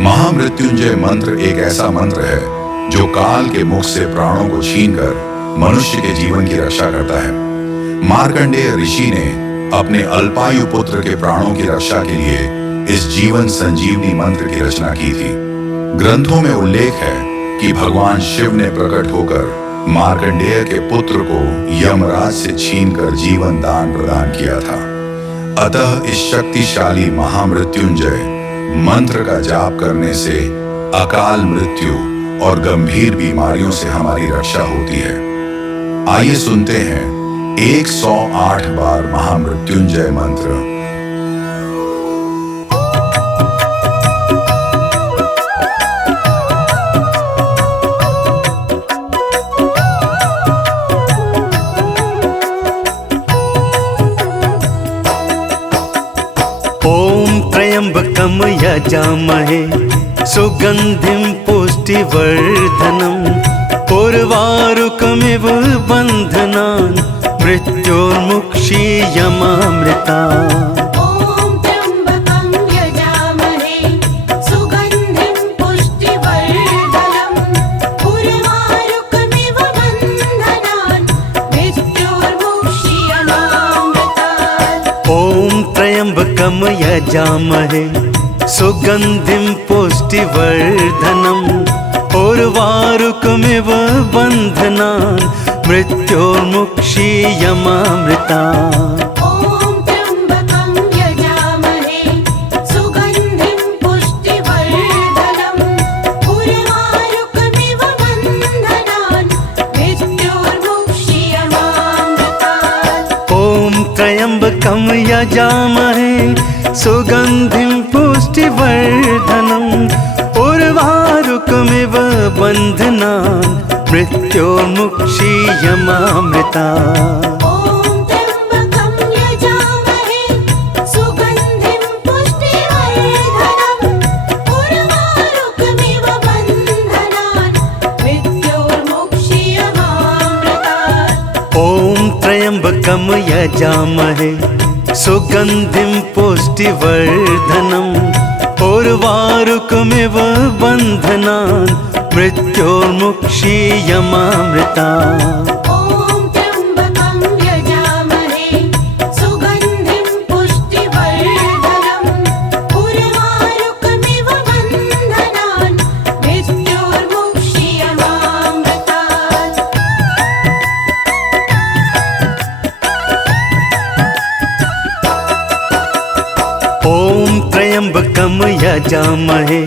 महामृत्युंजय मंत्र एक ऐसा मंत्र है जो काल के मुख से प्राणों को छीनकर मनुष्य के जीवन की रक्षा करता है। मार्कंडेय ऋषि ने अपने अल्पायु पुत्र के प्राणों की रक्षा के लिए इस जीवन संजीवनी मंत्र की रचना की थी। ग्रंथों में उल्लेख है कि भगवान शिव ने प्रकट होकर मार्कंडेय के पुत्र को यमराज से छीनकर जीवन दान प्रदान किया था। अतः इस शक्तिशाली महामृत्युंजय मंत्र का जाप करने से अकाल मृत्यु और गंभीर बीमारियों से हमारी रक्षा होती है। आइए सुनते हैं 108 बार महामृत्युंजय मंत्र। ओम त्र्यंबकम यजामहे सुगंधिं पुष्टिवर्धनम् उर्वारुकमिव बन्धनान् मृत्योर्मुक्षीयमामृतात्। ओम त्र्यंबकं यजामहे सुगंधिं पुष्टिवर्धनम् उर्वारुकमिव बन्धनान् मृत्योर्मुक्षीयमामृतात्। ओम त्र्यंबकम यजामहे सुगंधिं पुष्टिवर्धनम् उर्वारुकमिव बन्धनान् मृत्योर्मुक्षीयमामृतात्। ओम त्र्यंबकं यजामहे सुगंधिं पुष्टिवर्धनम् उर्वारुकमिव बन्धनान् मृत्योर्मुक्षीयमामृतात्। ओम त्र्यंबकम यजामहे सुगंधिं पुष्टिवर्धनम् उर्वारुकमिव बन्धनान् मृत्योर्मुक्षीयमामृतात्। ओम त्र्यंबकं यजामहे सुगंधिं पुष्टिवर्धनम् उर्वारुकमिव बन्धनान् मृत्योर्मुक्षीयमामृतात्। ओम त्र्यंबकम यजामहे सुगंधिं पुष्टिवर्धनम् उर्वारुकमिव बन्धनान् मृत्योर्मुक्षीयमामृतात्। ओम त्र्यंबकं यजामहे सुगंधिं पुष्टिवर्धनम् उर्वारुकमिव बन्धनान् मृत्योर्मुक्षीयमामृतात्। ओम त्र्यंबकम यजामहे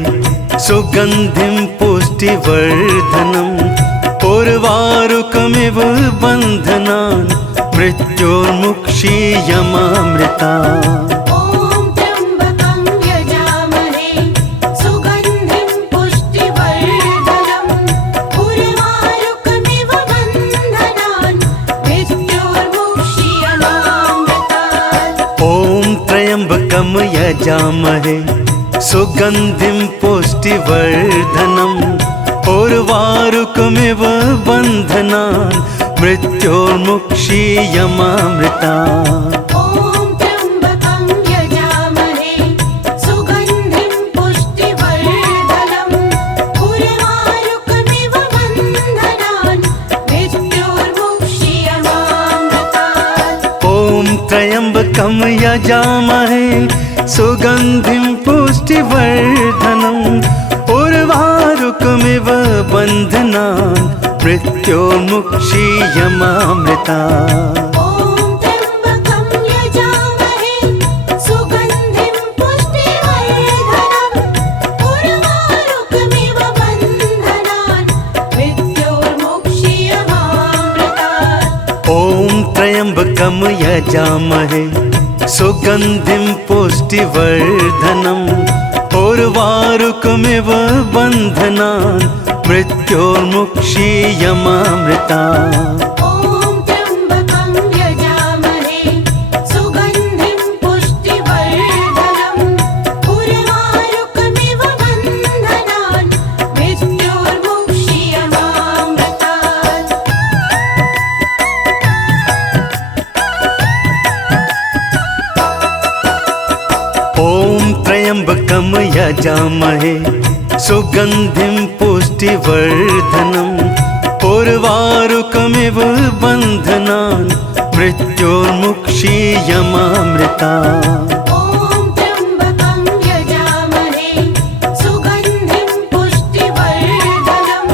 सुगंधिं पुष्टिवर्धनम् उर्वारुकमिव बन्धनान् मृत्योर्मुक्षीयमामृतात्। ओम त्र्यंबकं यजामहे सुगंधिं पुष्टिवर्धनम् उर्वारुकमिव बन्धनान् मृत्योर्मुक्षीयमामृतात्। ओम त्र्यंबकम यजामहे सुगंधिं पुष्टिवर्धनम् उर्वारुकमिव बन्धनान् मृत्योर्मुक्षीयमामृतात्। ओम त्र्यंबकं यजामहे सुगंधिं पुष्टिवर्धनम् उर्वारुकमिव बन्धनान् मृत्योर्मुक्षीयमामृतात्। ओम त्र्यंबकम यजामहे सुगंधिं पुष्टिवर्धनम् उर्वारुकमिव बन्धनान् मृत्योर्मुक्षीयमामृतात्। ओम त्र्यंबकं यजामहे सुगंधिं पुष्टिवर्धनम् उर्वारुकमिव बन्धनान् मृत्योर्मुक्षीयमामृतात्। ओम त्र्यंबकम यजामहे सुगंधिं पुष्टिवर्धनम् उर्वारुकमिव बन्धनान् मृत्योर्मुक्षीयमामृतात्। ओम त्र्यंबकं यजामहे सुगंधिं पुष्टिवर्धनम् उर्वारुकमिव बन्धनान् मृत्योर्मुक्षीयमामृतात्। ओम त्र्यंबकम यजामहे यजामहे सुगन्धिं पुष्टिवर्धनम् उर्वारुकमिव बन्धनान् मृत्योर्मुक्षीयमामृता ॐ त्र्यम्बकं यजामहे सुगन्धिं पुष्टिवर्धनम्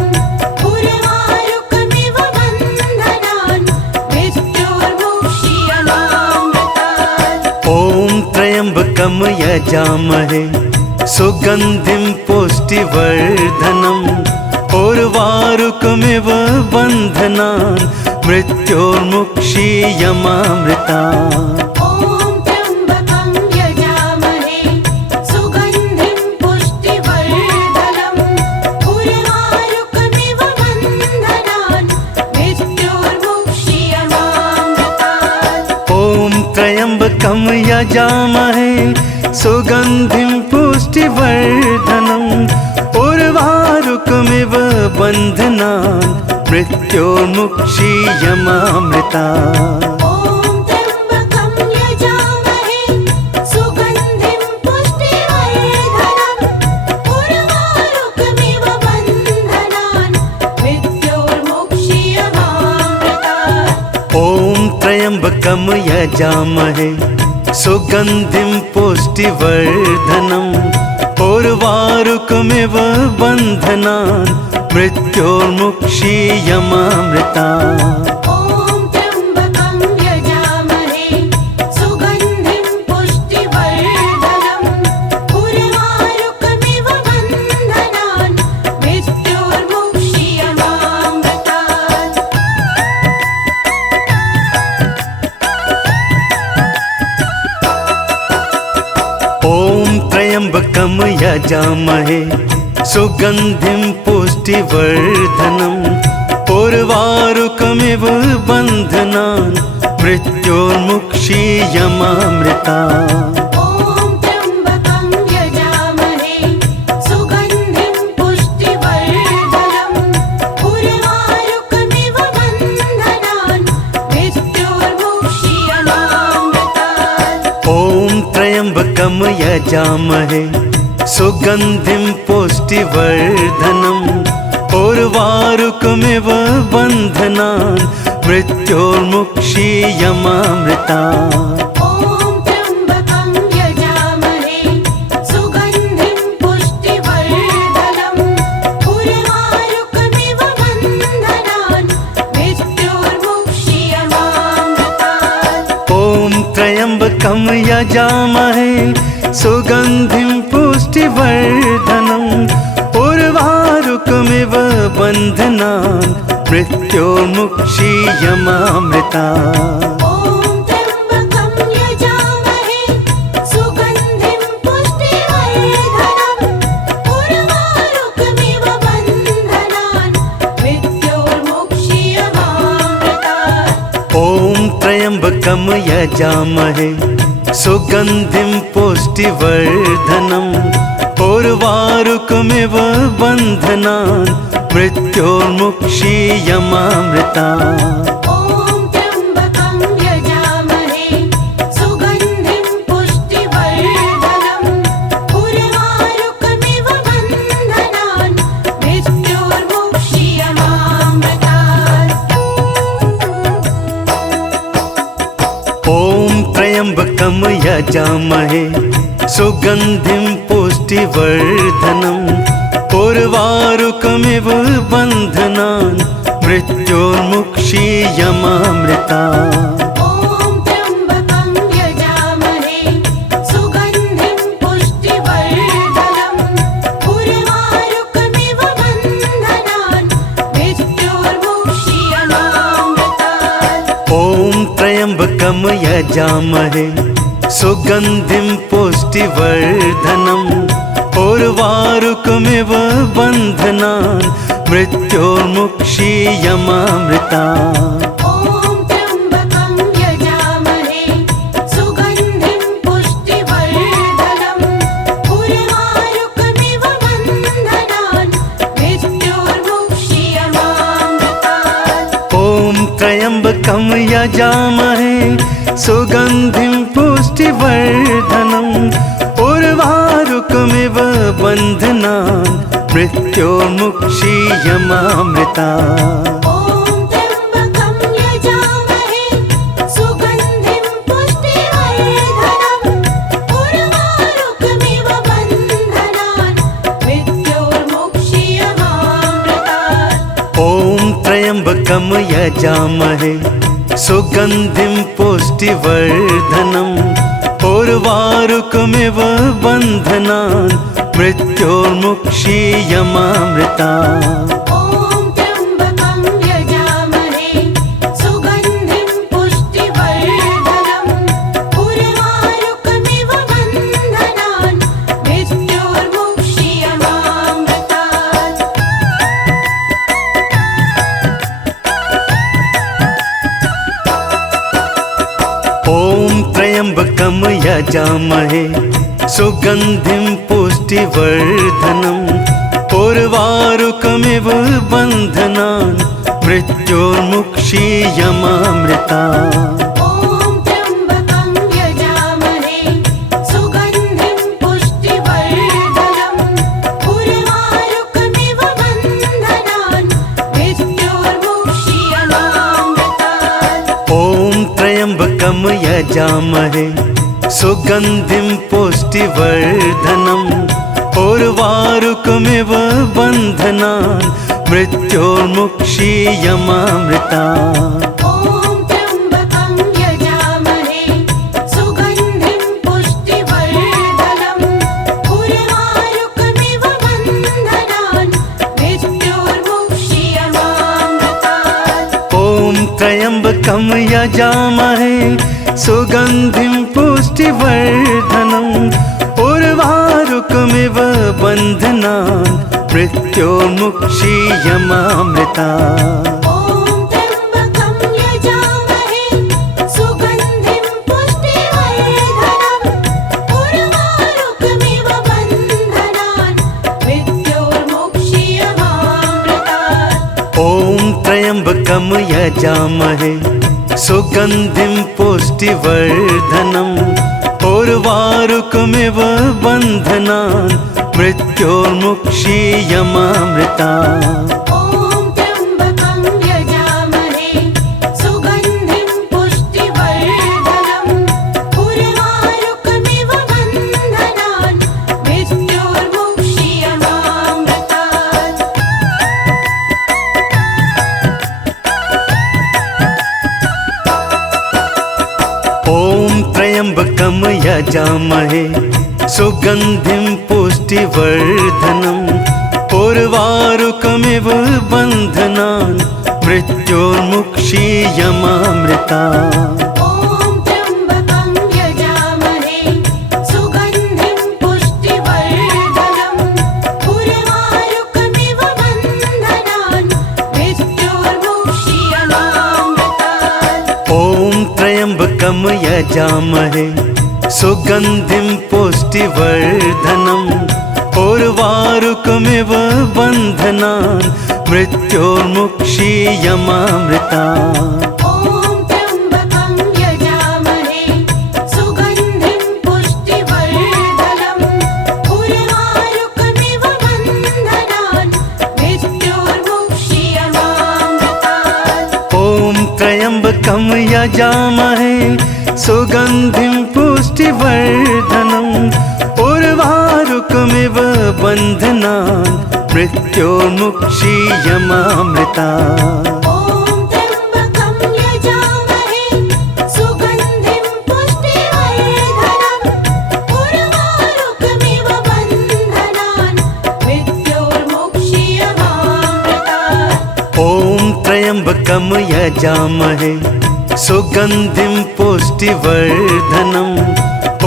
उर्वारुकमिव बन्धनान् मृत्योर्मुक्षीयमामृतात् ॐ त्र्यम्बकं यजामहे सुगन्धिं पुष्टिवर्धनम् उर्वारुकमिव बन्धनान् मृत्योर्मुक्षीयमामृता ॐ त्र्यम्बकं यजामहे सुगन्धिं पुष्टिवर्धनम् उर्वारुकमिव बन्धनान् मृत्योर्मुक्षीयमामृतात् ॐ त्र्यम्बकं यजामहे सुगन्धिं पुष्टिवर्धनम् उर्वारुकमिव बन्धनान् मृत्योर्मुक्षीयमामृता ॐ त्र्यम्बकं यजामहे सुगन्धिं पुष्टिवर्धनम् उर्वारुकमिव बन्धनान् मृत्योर्मुक्षीयमामृतात् ॐ त्र्यम्बकं यजामहे सुगन्धिं पुष्टिवर्धनम् उर्वारुकमिव बन्धनान् मृत्योर्मुक्षीयमामृता ॐ त्र्यम्बकं यजामहे सुगन्धिं पुष्टिवर्धनम् उर्वारुकमिव बन्धनान् मृत्योर्मुक्षीयमामृतात् ॐ त्र्यम्बकं यजामहे सुगन्धिं पुष्टिवर्धनम् उर्वारुकमिव बन्धनान् मृत्योर्मुक्षीयमामृता ॐ त्र्यम्बकं यजामहे सुगन्धिं पुष्टिवर्धनम् उर्वारुकमिव बन्धनान् मृत्योर्मुक्षीयमामृतात् ॐ त्र्यम्बकं यजामहे सुगन्धिं पुष्टिवर्धनम् उर्वारुकमिव बन्धनान् मृत्योर्मुक्षीयमामृता ॐ त्र्यम्बकं यजामहे सुगन्धिं पुष्टिवर्धनम् उर्वारुकमिव बन्धनान् मृत्योर्मुक्षीयमामृतात् ॐ त्र्यम्बकं यजामहे सुगन्धिं पुष्टिवर्धनम् उर्वारुकमिव बन्धनान् मृत्योर्मुक्षीयमामृता ॐ त्र्यम्बकं यजामहे सुगन्धिं पुष्टिवर्धनम् उर्वारुकमिव बन्धनान् मृत्योर्मुक्षीयमामृतात् ॐ त्र्यम्बकं यजामहे सुगन्धिं पुष्टिवर्धनम् उर्वारुकमिव बन्धनान् मृत्योर्मुक्षीयमामृता ॐ त्र्यम्बकं यजामहे सुगन्धिं पुष्टिवर्धनम् उर्वारुकमिव बन्धनान् मृत्योर्मुक्षीयमामृतात् ॐ त्र्यम्बकं यजामहे सुगन्धिं पुष्टिवर्धनम् उर्वारुकमिव बन्धनान् मृत्योर्मुक्षीयमामृता ॐ त्र्यम्बकं यजामहे सुगन्धिं पुष्टिवर्धनम् उर्वारुकमिव बन्धनान् मृत्योर्मुक्षीयमामृतात् ॐ त्र्यम्बकं यजामहे सुगन्धिं पुष्टिवर्धनम् उर्वारुकमिव बन्धनान् मृत्योर्मुक्षीयमामृता ॐ त्र्यम्बकं यजामहे सुगन्धिं पुष्टिवर्धनम् उर्वारुकमिव बन्धनान् मृत्योर्मुक्षीयमामृतात् ॐ त्र्यम्बकं यजामहे सुगन्धिं पुष्टिवर्धनम् उर्वारुकमिव उर्वारुकमिव बन्धनान् मृत्योर्मुक्षीयमामृता ॐ त्र्यम्बकं यजामहे सुगन्धिं पुष्टिवर्धनम् उर्वारुकमिव बन्धनान् मृत्योर्मुक्षीयमामृतात् ॐ त्र्यम्बकं यजामहे सुगन्धिं पुष्टिवर्धनम् उर्वारुकमिव बन्धनान् मृत्योर्मुक्षीयमामृता ॐ त्र्यम्बकं यजामहे सुगन्धिं पुष्टिवर्धनम् उर्वारुकमिव बन्धनान् मृत्योर्मुक्षीयमामृतात् ॐ त्र्यम्बकं यजामहे सुगन्धिं पुष्टिवर्धनम् उर्वारुकमिव बन्धनान् मृत्योर्मुक्षीयमामृता ॐ त्र्यम्बकं यजामहे सुगन्धिं पुष्टिवर्धनम् उर्वारुकमिव बन्धनान् मृत्योर्मुक्षीयमामृतात् ॐ त्र्यम्बकं यजामहे सुगन्धिं पुष्टिवर्धनम् उर्वारुकमिव बन्धनान् मृत्योर्मुक्षीयमामृता ॐ त्र्यम्बकं यजामहे सुगन्धिं पुष्टिवर्धनम् उर्वारुकमिव बन्धनान् मृत्योर्मुक्षीयमामृतात् ॐ त्र्यम्बकं यजामहे सुगन्धिं पुष्टिवर्धनम् उर्वारुकमिव बन्धनान् मृत्योर्मुक्षीयमामृता ॐ त्र्यम्बकं यजामहे सुगन्धिं पुष्टिवर्धनम् उर्वारुकमिव बन्धनान् मृत्योर्मुक्षीयमामृतात् ॐ त्र्यम्बकं यजामहे सुगन्धिं पुष्टिवर्धनम् उर्वारुकमिव बन्धनान् मृत्योर्मुक्षीयमामृता ॐ त्र्यम्बकं यजामहे सुगन्धिं पुष्टिवर्धनम् उर्वारुकमिव बन्धनान् मृत्योर्मुक्षीयमामृतात् ॐ त्र्यम्बकं यजामहे सुगन्धिं पुष्टिवर्धनम् उर्वारुकमिव बन्धनान् मृत्योर्मुक्षीयमामृता ॐ त्र्यम्बकं यजामहे सुगन्धिं पुष्टिवर्धनम् उर्वारुकमिव बन्धनान् मृत्योर्मुक्षीयमामृतात् ॐ त्र्यम्बकं यजामहे सुगन्धिं पुष्टिवर्धनम् उर्वारुकमिव बन्धनान् मृत्योर्मुक्षीयमामृता ॐ त्र्यम्बकं यजामहे सुगन्धिं पुष्टिवर्धनम् उर्वारुकमिव बन्धनान् मृत्योर्मुक्षीयमामृतात् ॐ त्र्यम्बकं यजामहे सुगन्धिं पुष्टिवर्धनम् उर्वारुकमिव बन्धनान् मृत्योर्मुक्षीयमामृता ॐ त्र्यम्बकं यजामहे सुगन्धिं पुष्टिवर्धनम् उर्वारुकमिव बन्धनान् मृत्योर्मुक्षीयमामृतात् ॐ त्र्यम्बकं यजामहे सुगन्धिं पुष्टिवर्धनम्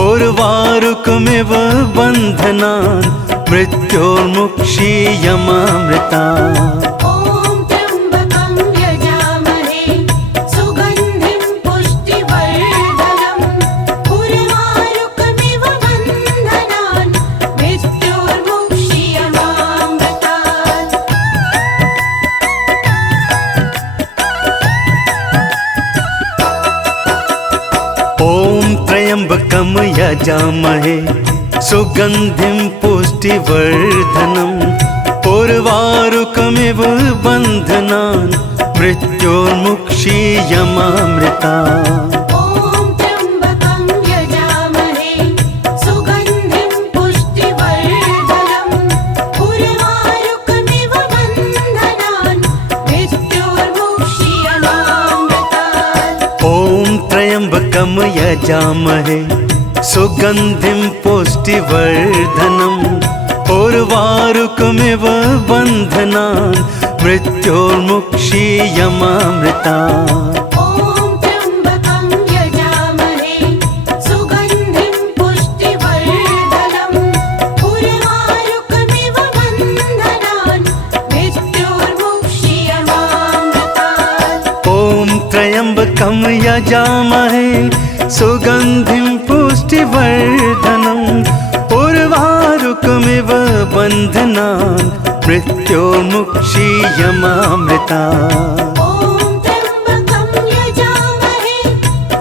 उर्वारुकमिव बन्धनान् मृत्योर्मुक्षीयमामृता ॐ त्र्यम्बकं यजामहे सुगन्धिं पुष्टिवर्धनम् उर्वारुकमिव बन्धनान् मृत्योर्मुक्षीयमामृतात् ॐ त्र्यम्बकं यजामहे सुगन्धिं पुष्टिवर्धनम् उर्वारुकमिव बन्धनान् मृत्योर्मुक्षीयमामृता। ॐ त्र्यम्बकं यजामहे सुगन्धिं पुष्टिवर्धनम् उर्वारुकमिव बन्धनान् मृत्योर्मुक्षीयमामृतात्। ॐ त्र्यम्बकं यजामहे सुगन्धिं पुष्टिवर्धनम् उर्वारुकमिव बन्धनान् मृत्योर्मुक्षीयमामृता। ॐ त्र्यम्बकं यजामहे सुगन्धिं पुष्टिवर्धनम् उर्वारुकमिव बन्धनान् मृत्योर्मुक्षीयमामृतात्। ॐ त्र्यम्बकं यजामहे सुगन्धिं पुष्टिवर्धनम् उर्वारुकमिव बन्धनान् मृत्योर्मुक्षीयमामृता। ॐ त्र्यम्बकं यजामहे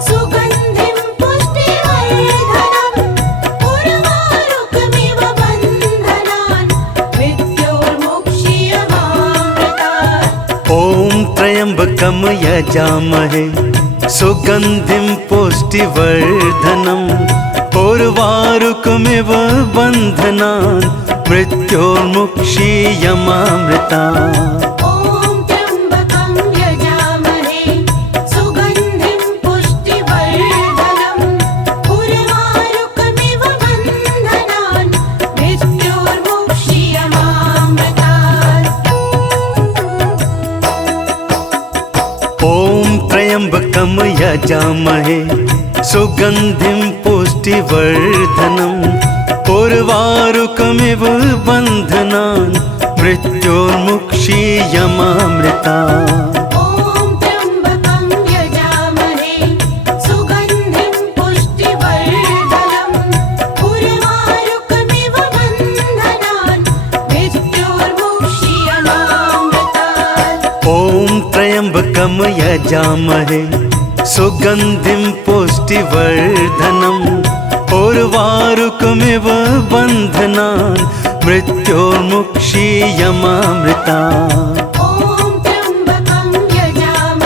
सुगन्धिं पुष्टिवर्धनम् उर्वारुकमिव बन्धनान् मृत्योर्मुक्षीयमामृतात्। ॐ त्र्यम्बकं यजामहे सुगन्धिं पुष्टिवर्धनम् उर्वारुकमिव बन्धनान् मृत्योर्मुक्षीयमामृता। ॐ त्र्यम्बकं यजामहे सुगन्धिं पुष्टिवर्धनम् उर्वारुकमिव बन्धनान् मृत्योर्मुक्षीयमामृतात्। ॐ त्र्यम्बकं यजामहे सुगन्धिं पुष्टिवर्धनम् उर्वारुकमिव बन्धनान् मृत्योर्मुक्षीयमामृता। ॐ त्र्यम्बकं यजामहे सुगन्धिं पुष्टिवर्धनम् उर्वारुकमिव बन्धनान् मृत्योर्मुक्षीयमामृतात्। ॐ त्र्यम्बकं यजामहे सुगन्धिं पुष्टिवर्धनम् उर्वारुकमिव बन्धनान् मृत्योर्मुक्षीयमामृता। ॐ त्र्यम्बकं यजामहे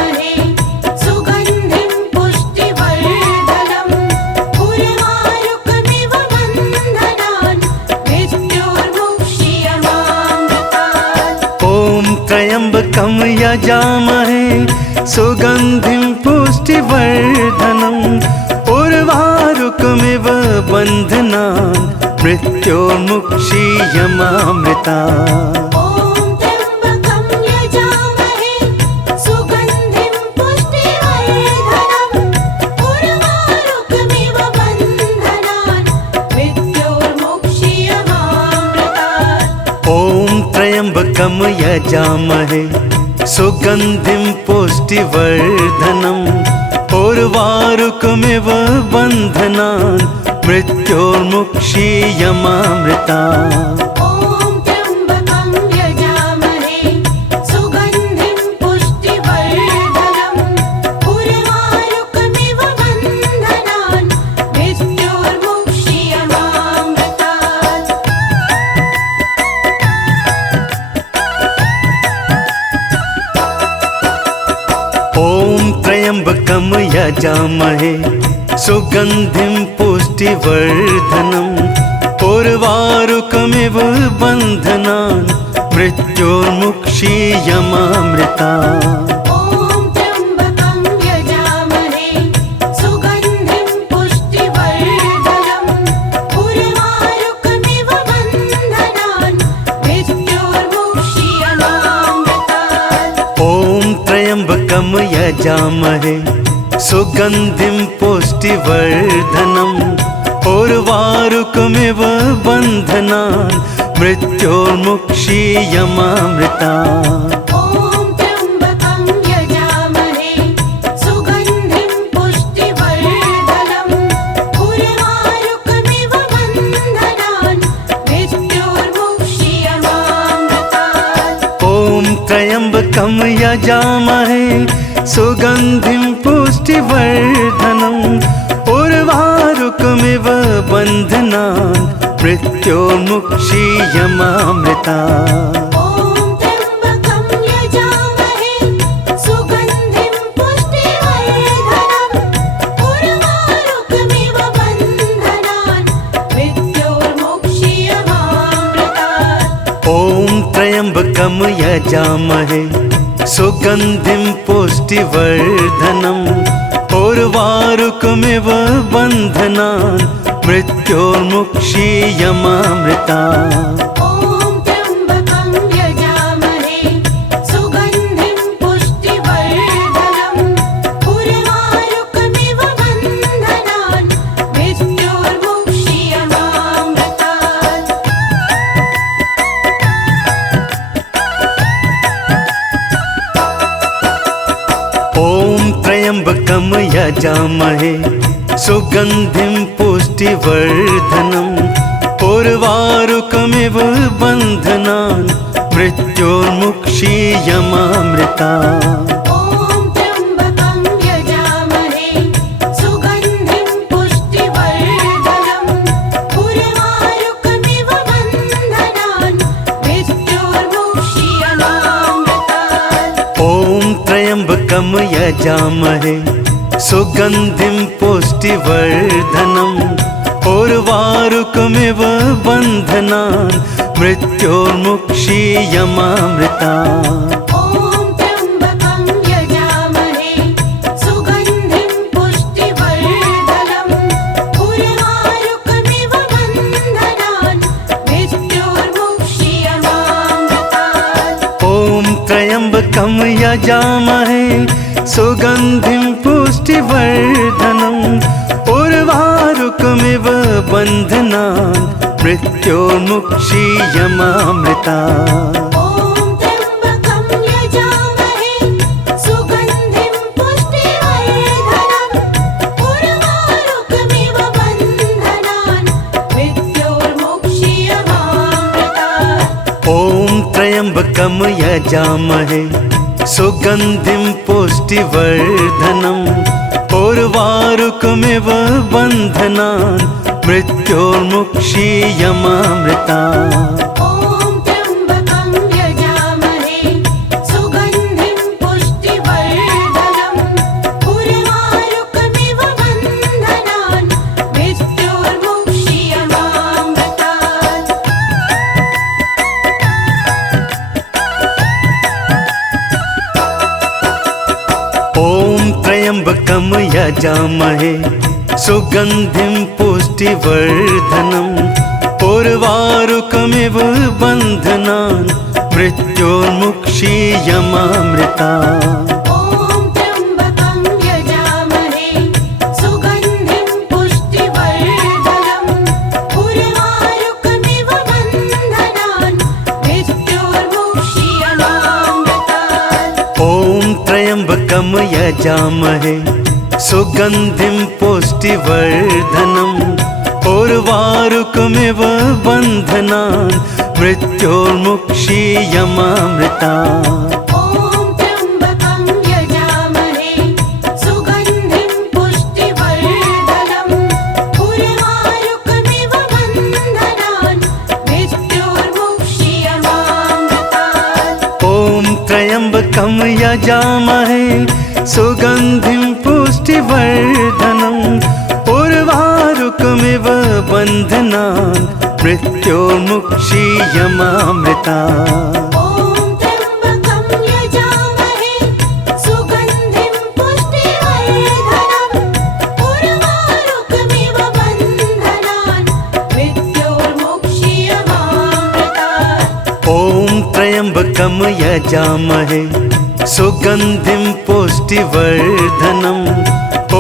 सुगन्धिं पुष्टिवर्धनम् उर्वारुकमिव बन्धनान् मृत्योर्मुक्षीयमामृतात्। ॐ त्र्यम्बकं यजामहे सुगन्धिं पुष्टिवर्धनम् उर्वारुकमिव बन्धनान् मृत्योर्मुक्षीयमामृता। ॐ त्र्यम्बकं यजामहे सुगन्धिं पुष्टिवर्धनम् उर्वारुकमिव बन्धनान् मृत्योर्मुक्षीयमामृतात्। ॐ त्र्यम्बकं यजामहे सुगन्धिं पुष्टिवर्धनम् उर्वारुकमिव बन्धनान् मृत्योर्मुक्षीयमामृता। ॐ त्र्यम्बकं यजामहे सुगन्धिं पुष्टिवर्धनम् उर्वारुकमिव बन्धनान् मृत्योर्मुक्षीयमामृतात्। ॐ त्र्यम्बकं यजामहे सुगन्धिं पुष्टिवर्धनम् उर्वारुकमिव बन्धनान् मृत्योर्मुक्षीयमामृता। ॐ त्र्यम्बकं यजामहे सुगन्धिं पुष्टिवर्धनम् उर्वारुकमिव बन्धनान् मृत्योर्मुक्षीयमामृतात्। ॐ त्र्यम्बकं यजामहे सुगन्धिं पुष्टिवर्धनम् उर्वारुकमिव बन्धनान् मृत्योर्मुक्षीयमामृता। ॐ त्र्यम्बकं यजामहे सुगन्धिं पुष्टिवर्धनम् उर्वारुकमिव बन्धनान् मृत्योर्मुक्षीयमामृतात्। ॐ त्र्यम्बकं यजामहे सुगन्धिं पुष्टिवर्धनम् उर्वारुकमिव बन्धनान् मृत्योर्मुक्षीयमामृता। ॐ त्र्यम्बकं यजामहे सुगन्धिं पुष्टिवर्धनम् उर्वारुकमिव बन्धनान् मृत्योर्मुक्षीयमामृतात्। ॐ त्र्यम्बकं यजामहे सुगन्धिं पुष्टिवर्धनम् उर्वारुकमिव बन्धनान् मृत्योर्मुक्षीयमामृता। ॐ त्र्यम्बकं यजामहे सुगन्धिं पुष्टिवर्धनम् उर्वारुकमिव बन्धनान् मृत्योर्मुक्षीयमामृतात्। ॐ त्र्यम्बकं यजामहे सुगन्धिं पुष्टिवर्धनम् उर्वारुकमिव बन्धनान् मृत्योर्मुक्षीयमामृता। ॐ त्र्यम्बकं यजामहे सुगन्धिं पुष्टिवर्धनम् उर्वारुकमिव बन्धनान् मृत्योर्मुक्षीयमामृतात्। ॐ त्र्यम्बकं यजामहे सुगन्धिं पुष्टिवर्धनम् उर्वारुकमिव बन्धनान् मृत्योर्मुक्षीयमामृता। ॐ त्र्यम्बकं यजामहे सुगन्धिं पुष्टिवर्धनम् उर्वारुकमिव बन्धनान् मृत्योर्मुक्षीयमामृतात्। ॐ त्र्यम्बकं यजामहे सुगन्धिं पुष्टिवर्धनम् उर्वारुकमिव बन्धनान् मृत्योर्मुक्षीयमामृता। ॐ त्र्यम्बकं यजामहे सुगन्धिं पुष्टिवर्धनम् उर्वारुकमिव बन्धनान् मृत्योर्मुक्षीयमामृतात्। ॐ त्र्यम्बकं यजामहे सुगन्धिं पुष्टिवर्धनम् उर्वारुकमिव बन्धनान् मृत्योर्मुक्षीयमामृता। ॐ त्र्यम्बकं यजामहे सुगन्धिं पुष्टिवर्धनम् उर्वारुकमिव बन्धनान् मृत्योर्मुक्षीयमामृतात्। ॐ त्र्यम्बकं यजामहे सुगन्धिं पुष्टिवर्धनम् उर्वारुकमिव बन्धनान् मृत्योर्मुक्षीयमामृता। ॐ त्र्यम्बकं यजामहे सुगन्धिं पुष्टिवर्धनम् उर्वारुकमिव बन्धनान् मृत्योर्मुक्षीयमामृतात्। ॐ त्र्यम्बकं यजामहे सुगन्धिं पुष्टिवर्धनम् उर्वारुकमिव बन्धनान् मृत्योर्मुक्षीयमामृता। ॐ त्र्यम्बकं यजामहे सुगन्धिं पुष्टिवर्धनम् उर्वारुकमिव बन्धनान् मृत्योर्मुक्षीयमामृतात्। ॐ त्र्यम्बकं यजामहे सुगन्धिं पुष्टिवर्धनम् उर्वारुकमिव बन्धनान् मृत्योर्मुक्षीयमामृता। ॐ त्र्यम्बकं यजामहे सुगन्धिं पुष्टिवर्धनम् उर्वारुकमिव बन्धनान् मृत्योर्मुक्षीयमामृतात्। ॐ त्र्यम्बकं यजामहे सुगन्धिं पुष्टिवर्धनम्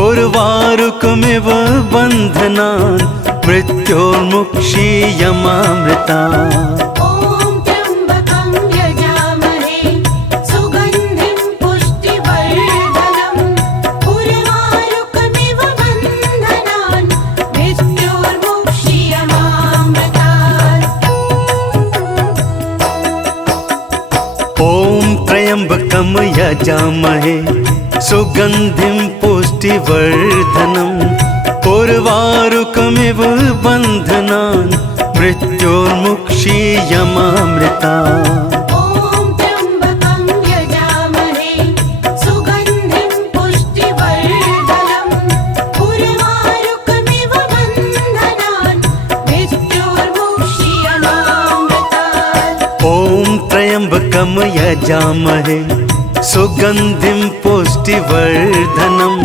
उर्वारुकमिव बन्धनान् मृत्योर्मुक्षीयमामृता। ॐ त्र्यम्बकं यजामहे सुगन्धिं पुष्टिवर्धनम् उर्वारुकमिव बन्धनान् मृत्योर्मुक्षीयमामृतात्। ॐ त्र्यम्बकं यजामहे सुगन्धिं पुष्टिवर्धनम् उर्वारुकमिव बन्धनान् मृत्योर्मुक्षीयमामृता। ॐ त्र्यम्बकं यजामहे सुगन्धिं पुष्टिवर्धनम् उर्वारुकमिव बन्धनान् मृत्योर्मुक्षीयमामृतात्। ॐ त्र्यम्बकं यजामहे सुगन्धिं पुष्टिवर्धनम्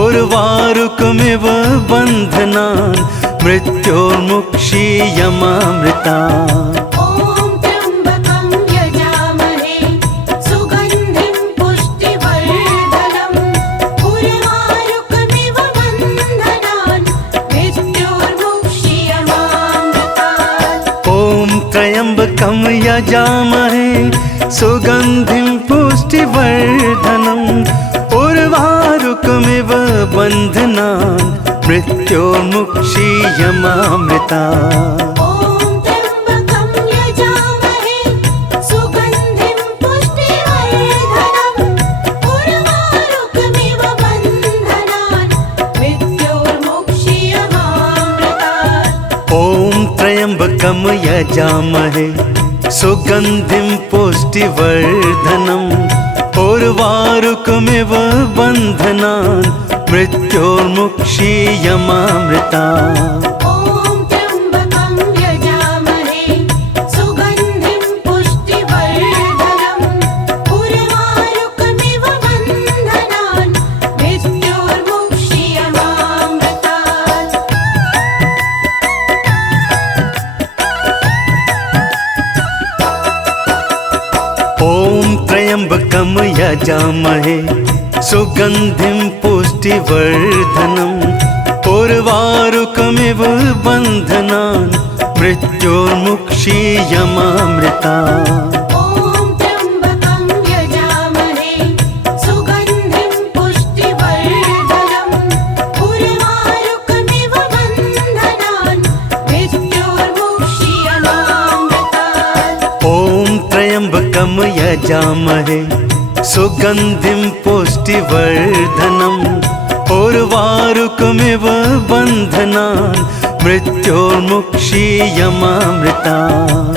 उर्वारुकमिव बन्धनान् मृत्योर्मुक्षीयमामृता। ॐ त्र्यम्बकं यजामहे सुगन्धिं पुष्टिवर्धनम् उर्वारुकमिव बन्धनान् मृत्योर्मुक्षीयमामृतात्। ॐ त्र्यम्बकं यजामहे सुगन्धिं पुष्टिवर्धनम् उर्वारुकमिव बन्धनान् मृत्योर्मुक्षीयमामृता। ॐ त्र्यम्बकं यजामहे सुगन्धिं पुष्टिवर्धनम् उर्वारुकमिव बन्धनान् मृत्योर्मुक्षीयमामृतात्। ॐ त्र्यम्बकं यजामहे सुगन्धिं पुष्टिवर्धनम् उर्वारुकमिव बन्धनान् मृत्योर्मुक्षीयमामृता। ॐ त्र्यम्बकं यजामहे सुगन्धिं पुष्टिवर्धनम् उर्वारुकमिव बन्धनान् मृत्योर्मुक्षीयमामृतात्। ॐ त्र्यम्बकं यजामहे सुगन्धिं पुष्टिवर्धनम् उर्वारुकमिव बन्धनान् मृत्योर्मुक्षीयमामृता। ॐ त्र्यम्बकं यजामहे सुगन्धिं पुष्टिवर्धनम् उर्वारुकमिव बन्धनान् मृत्योर्मुक्षीयमामृतात्। ॐ त्र्यम्बकं यजामहे सुगन्धिं पुष्टिवर्धनम् उर्वारुकमिव बन्धनान् मृत्योर्मुक्षीयमामृता।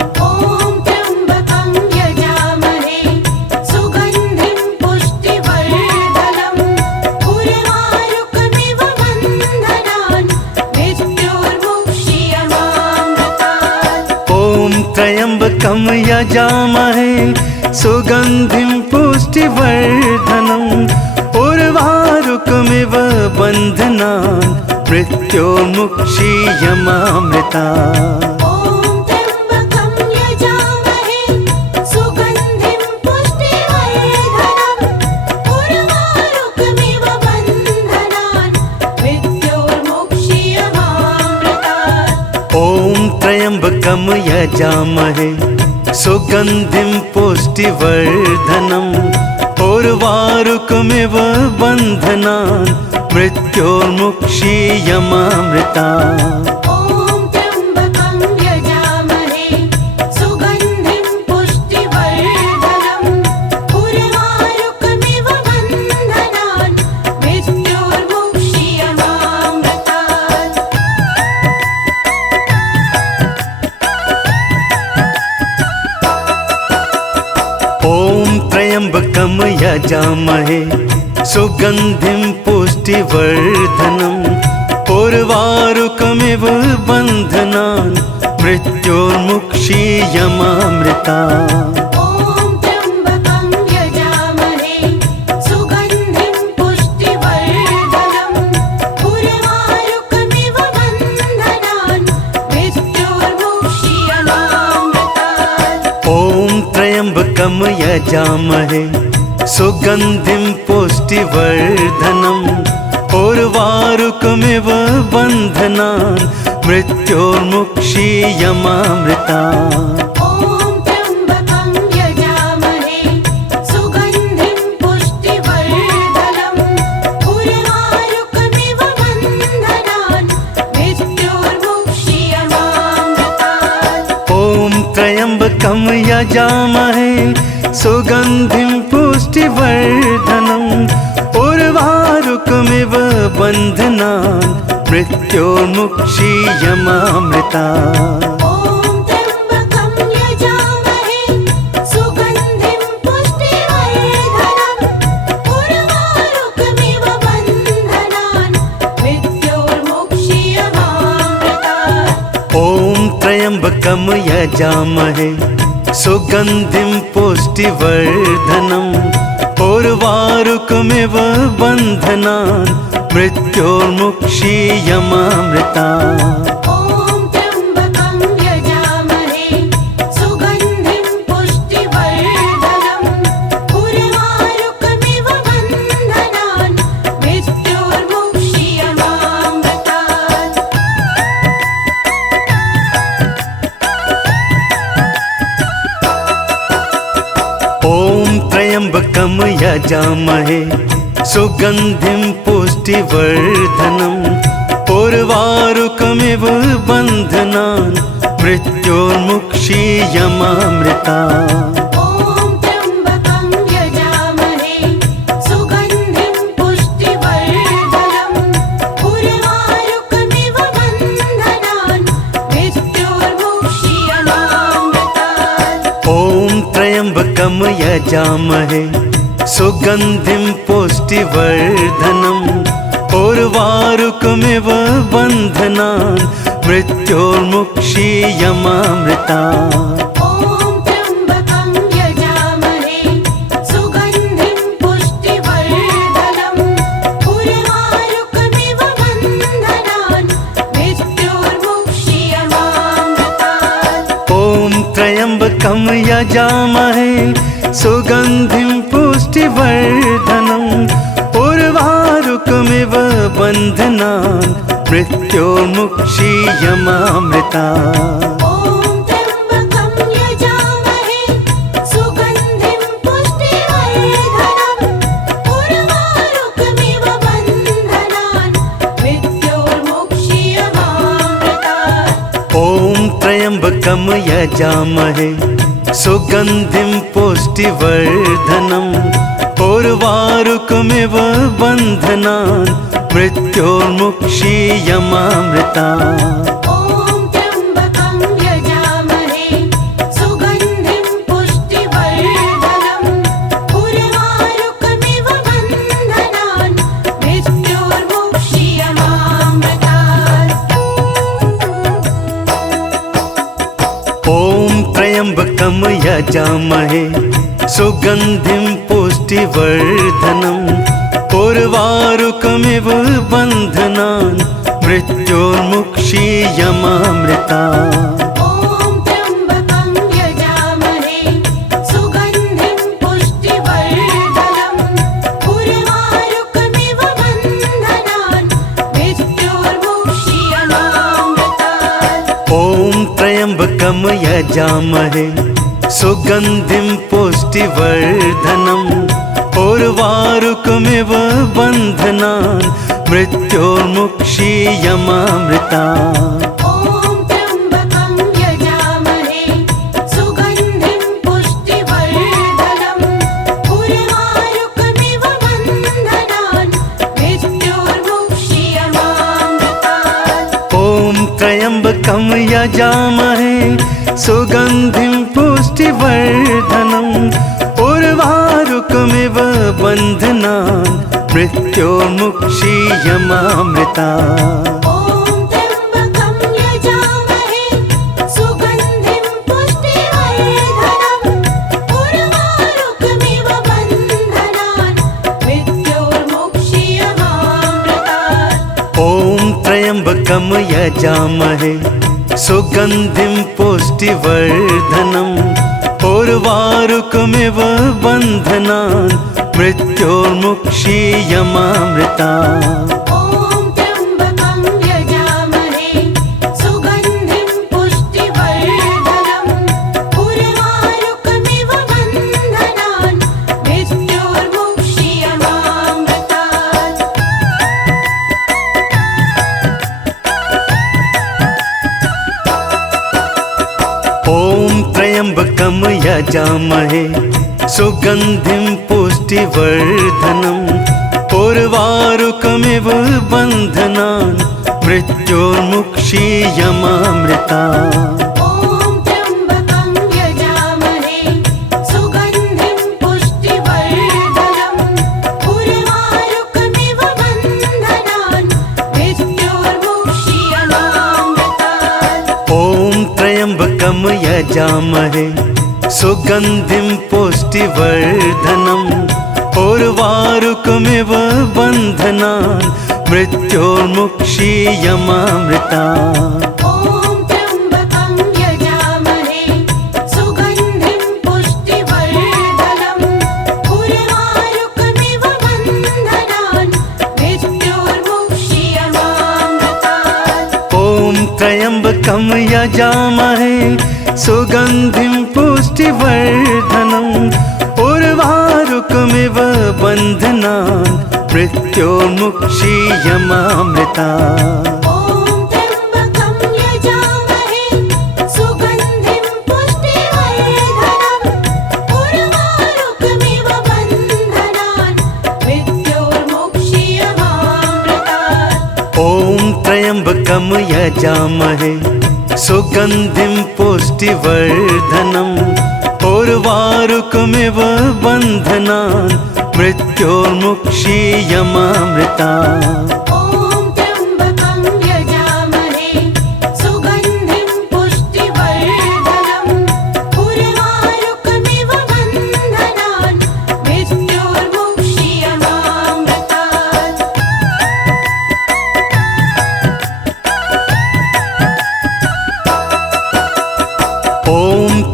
ॐ त्र्यम्बकं यजामहे सुगन्धिं पुष्टिवर्धनम् उर्वारुकमिव बन्धनान् मृत्योर्मुक्षीयमामृतात्। ॐ त्र्यम्बकं यजामहे सुगन्धिं पुष्टिवर्धनम् उर्वारुकमिव बन्धनान् मृत्योर्मुक्षीयमामृता। ॐ त्र्यम्बकं यजामहे सुगन्धिं पुष्टिवर्धनम् उर्वारुकमिव बन्धनान् मृत्योर्मुक्षीयमामृतात्। ॐ त्र्यम्बकं यजामहे सुगन्धिं पुष्टिवर्धनम् उर्वारुकमिव बन्धनान् मृत्योर्मुक्षीयमामृता। ॐ त्र्यम्बकं यजामहे सुगन्धिं पुष्टिवर्धनम् उर्वारुकमिव बन्धनान् मृत्योर्मुक्षीयमामृतात्। ॐ त्र्यम्बकं यजामहे सुगन्धिं पुष्टिवर्धनम् उर्वारुकमिव बन्धनान् मृत्योर्मुक्षीयमामृता। ॐ त्र्यम्बकं यजामहे सुगन्धिं पुष्टिवर्धनम् उर्वारुकमिव बन्धनान् मृत्योर्मुक्षीयमामृतात्। ॐ त्र्यम्बकं यजामहे सुगन्धिं पुष्टिवर्धनम् उर्वारुकमिव बन्धनान् मृत्योर्मुक्षीयमामृता। ॐ त्र्यम्बकं यजामहे सुगन्धिं पुष्टिवर्धनम् उर्वारुकमिव बन्धनान् मृत्योर्मुक्षीयमामृतात्। ॐ त्र्यम्बकं यजामहे सुगन्धिं पुष्टिवर्धनम् उर्वारुकमिव बन्धनान् मृत्योर्मुक्षीयमामृता। ॐ त्र्यम्बकं यजामहे सुगन्धिं पुष्टिवर्धनम् उर्वारुकमिव बन्धनान् मृत्योर्मुक्षीयमामृतात्। ॐ त्र्यम्बकं यजामहे सुगन्धिं पुष्टिवर्धनम् उर्वारुकमिव बन्धनान् मृत्योर्मुक्षीयमामृता। ॐ त्र्यम्बकं यजामहे सुगन्धिं पुष्टिवर्धनम् उर्वारुकमिव बन्धनान् मृत्योर्मुक्षीयमामृतात्। ॐ त्र्यम्बकं यजामहे सुगन्धिं पुष्टिवर्धनम् उर्वारुकमिव बन्धनान् मृत्योर्मुक्षीयमामृता। ॐ त्र्यम्बकं यजामहे सुगन्धिं पुष्टिवर्धनम् उर्वारुकमिव बन्धनान् मृत्योर्मुक्षीयमामृतात्। ॐ त्र्यम्बकं यजामहे सुगन्धिं पुष्टिवर्धनम् उर्वारुकमिव बन्धनान् मृत्योर्मुक्षीयमामृता। ॐ त्र्यम्बकं यजामहे सुगन्धिं पुष्टिवर्धनम् उर्वारुकमिव बन्धनान् मृत्योर्मुक्षीयमामृतात्। ॐ त्र्यम्बकं यजामहे सुगन्धिं पुष्टिवर्धनम् उर्वारुकमिव बन्धनान् मृत्योर्मुक्षीयमामृता। ॐ त्र्यम्बकं यजामहे सुगन्धिं पुष्टिवर्धनम् उर्वारुकमिव बन्धनान् मृत्योर्मुक्षीयमामृतात्। ॐ त्र्यम्बकं यजामहे सुगन्धिं पुष्टिवर्धनम् उर्वारुकमिव बन्धनान् मृत्योर्मुक्षीयमामृता। ॐ त्र्यम्बकं यजामहे सुगन्धिं पुष्टिवर्धनम् उर्वारुकमिव बन्धनान् मृत्योर्मुक्षीयमामृतात्। ॐ त्र्यम्बकं यजामहे सुगन्धिं पुष्टिवर्धनम् उर्वारुकमिव बन्धनान् मृत्योर्मुक्षीयमामृता। ॐ त्र्यम्बकं यजामहे सुगन्धिं पुष्टिवर्धनम् उर्वारुकमिव बन्धनान् मृत्योर्मुक्षीयमामृतात्। ॐ त्र्यम्बकं यजामहे सुगन्धिं पुष्टिवर्धनम् उर्वारुकमिव बन्धनान् मृत्योर्मुक्षीयमामृता। ॐ त्र्यम्बकं यजामहे सुगन्धिं पुष्टिवर्धनम् उर्वारुकमिव बन्धनान् मृत्योर्मुक्षीयमामृतात्। ॐ त्र्यम्बकं यजामहे सुगन्धिं पुष्टिवर्धनम् उर्वारुकमिव बन्धनान् मृत्योर्मुक्षीयमामृता। ॐ त्र्यम्बकं यजामहे सुगन्धिं पुष्टिवर्धनम् उर्वारुकमिव बन्धनान् मृत्योर्मुक्षीयमामृतात्। ॐ त्र्यम्बकं यजामहे सुगन्धिं पुष्टिवर्धनम् उर्वारुकमिव बन्धनान् मृत्योर्मुक्षीयमामृता। ॐ त्र्यम्बकं यजामहे सुगन्धिं पुष्टिवर्धनम् उर्वारुकमिव बन्धनान् मृत्योर्मुक्षीयमामृतात्। त्र्यम्बकं यजामहे सुगन्धिं पुष्टिवर्धनम् उर्वारुकमिव बन्धनान् मृत्योर्मुक्षीयमामृता। ॐ त्र्यम्बकं यजामहे सुगन्धिं पुष्टिवर्धनम् उर्वारुकमिव बन्धनान् मृत्योर्मुक्षीयमामृतात्। ॐ त्र्यम्बकं यजामहे सुगन्धिं पुष्टिवर्धनम् उर्वारुकमिव बन्धनान् मृत्योर्मुक्षीयमामृता। ॐ त्र्यम्बकं यजामहे सुगन्धिं पुष्टिवर्धनम् उर्वारुकमिव बन्धनान् मृत्योर्मुक्षीयमामृतात्। ॐ त्र्यम्बकं यजामहे सुगन्धिं पुष्टिवर्धनम् उर्वारुकमिव बन्धनान् मृत्योर्मुक्षीयमामृता। ॐ त्र्यम्बकं यजामहे सुगन्धिं पुष्टिवर्धनम् उर्वारुकमिव बन्धनान् मृत्योर्मुक्षीयमामृतात्। ॐ त्र्यम्बकं यजामहे सुगन्धिं पुष्टिवर्धनम् उर्वारुकमिव बन्धनान् मृत्योर्मुक्षीयमामृता। ॐ त्र्यम्बकं यजामहे सुगन्धिं पुष्टिवर्धनम् उर्वारुकमिव बन्धनान् मृत्योर्मुक्षीयमामृतात्। ॐ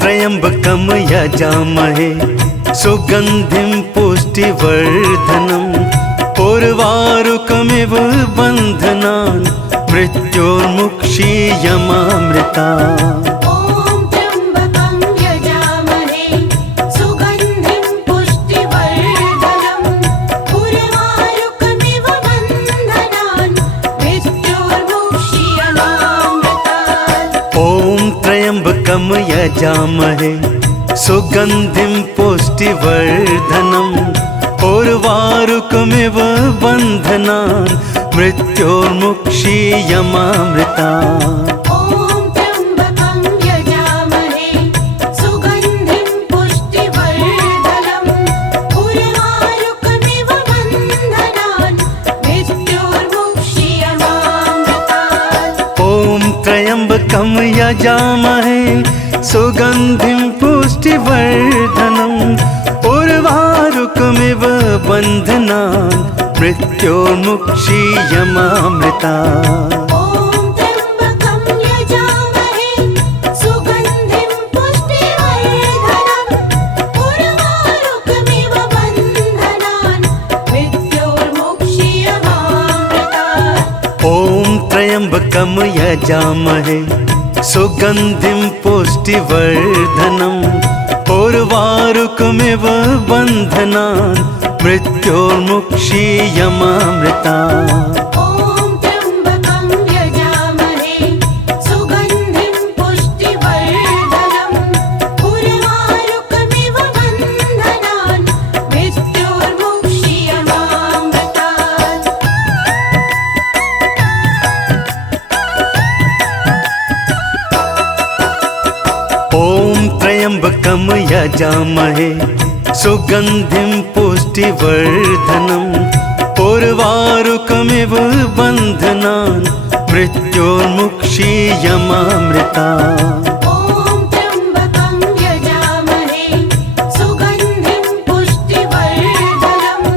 त्र्यम्बकं यजामहे सुगन्धिं पुष्टिवर्धनम् उर्वारुकमिव बन्धनान् मृत्योर्मुक्षीयमामृता। ॐ त्र्यम्बकं यजामहे सुगन्धिं पुष्टिवर्धनम् उर्वारुकमिव बन्धनान् मृत्योर्मुक्षीयमामृतात्। ॐ त्र्यम्बकं यजामहे सुगन्धिं पुष्टिवर्धनम् उर्वारुकमिव बन्धनान् मृत्योर्मुक्षीयमामृता। ॐ त्र्यम्बकं यजामहे सुगन्धिं पुष्टिवर्धनम् उर्वारुकमिव बन्धनान् मृत्योर्मुक्षीयमामृतात्। ॐ त्र्यम्बकं यजामहे सुगन्धिं पुष्टिवर्धनम् उर्वारुकमिव बन्धनान् मृत्योर्मुक्षीयमामृता। ॐ त्र्यम्बकं यजामहे सुगन्धिं पुष्टिवर्धनम् उर्वारुकमिव बन्धनान् मृत्योर्मुक्षीयमामृतात्। ॐ त्र्यम्बकं यजामहे सुगन्धिं पुष्टिवर्धनम् उर्वारुकमिव बन्धनान् मृत्योर्मुक्षीयमामृता। ॐ त्र्यम्बकं यजामहे सुगन्धिं पुष्टिवर्धनम् उर्वारुकमिव बन्धनान् मृत्योर्मुक्षीयमामृतात्। ॐ त्र्यम्बकं यजामहे सुगन्धिं पुष्टिवर्धनम् उर्वारुकमिव बन्धनान् मृत्योर्मुक्षीयमामृता। ॐ त्र्यम्बकं यजामहे सुगन्धिं पुष्टिवर्धनम्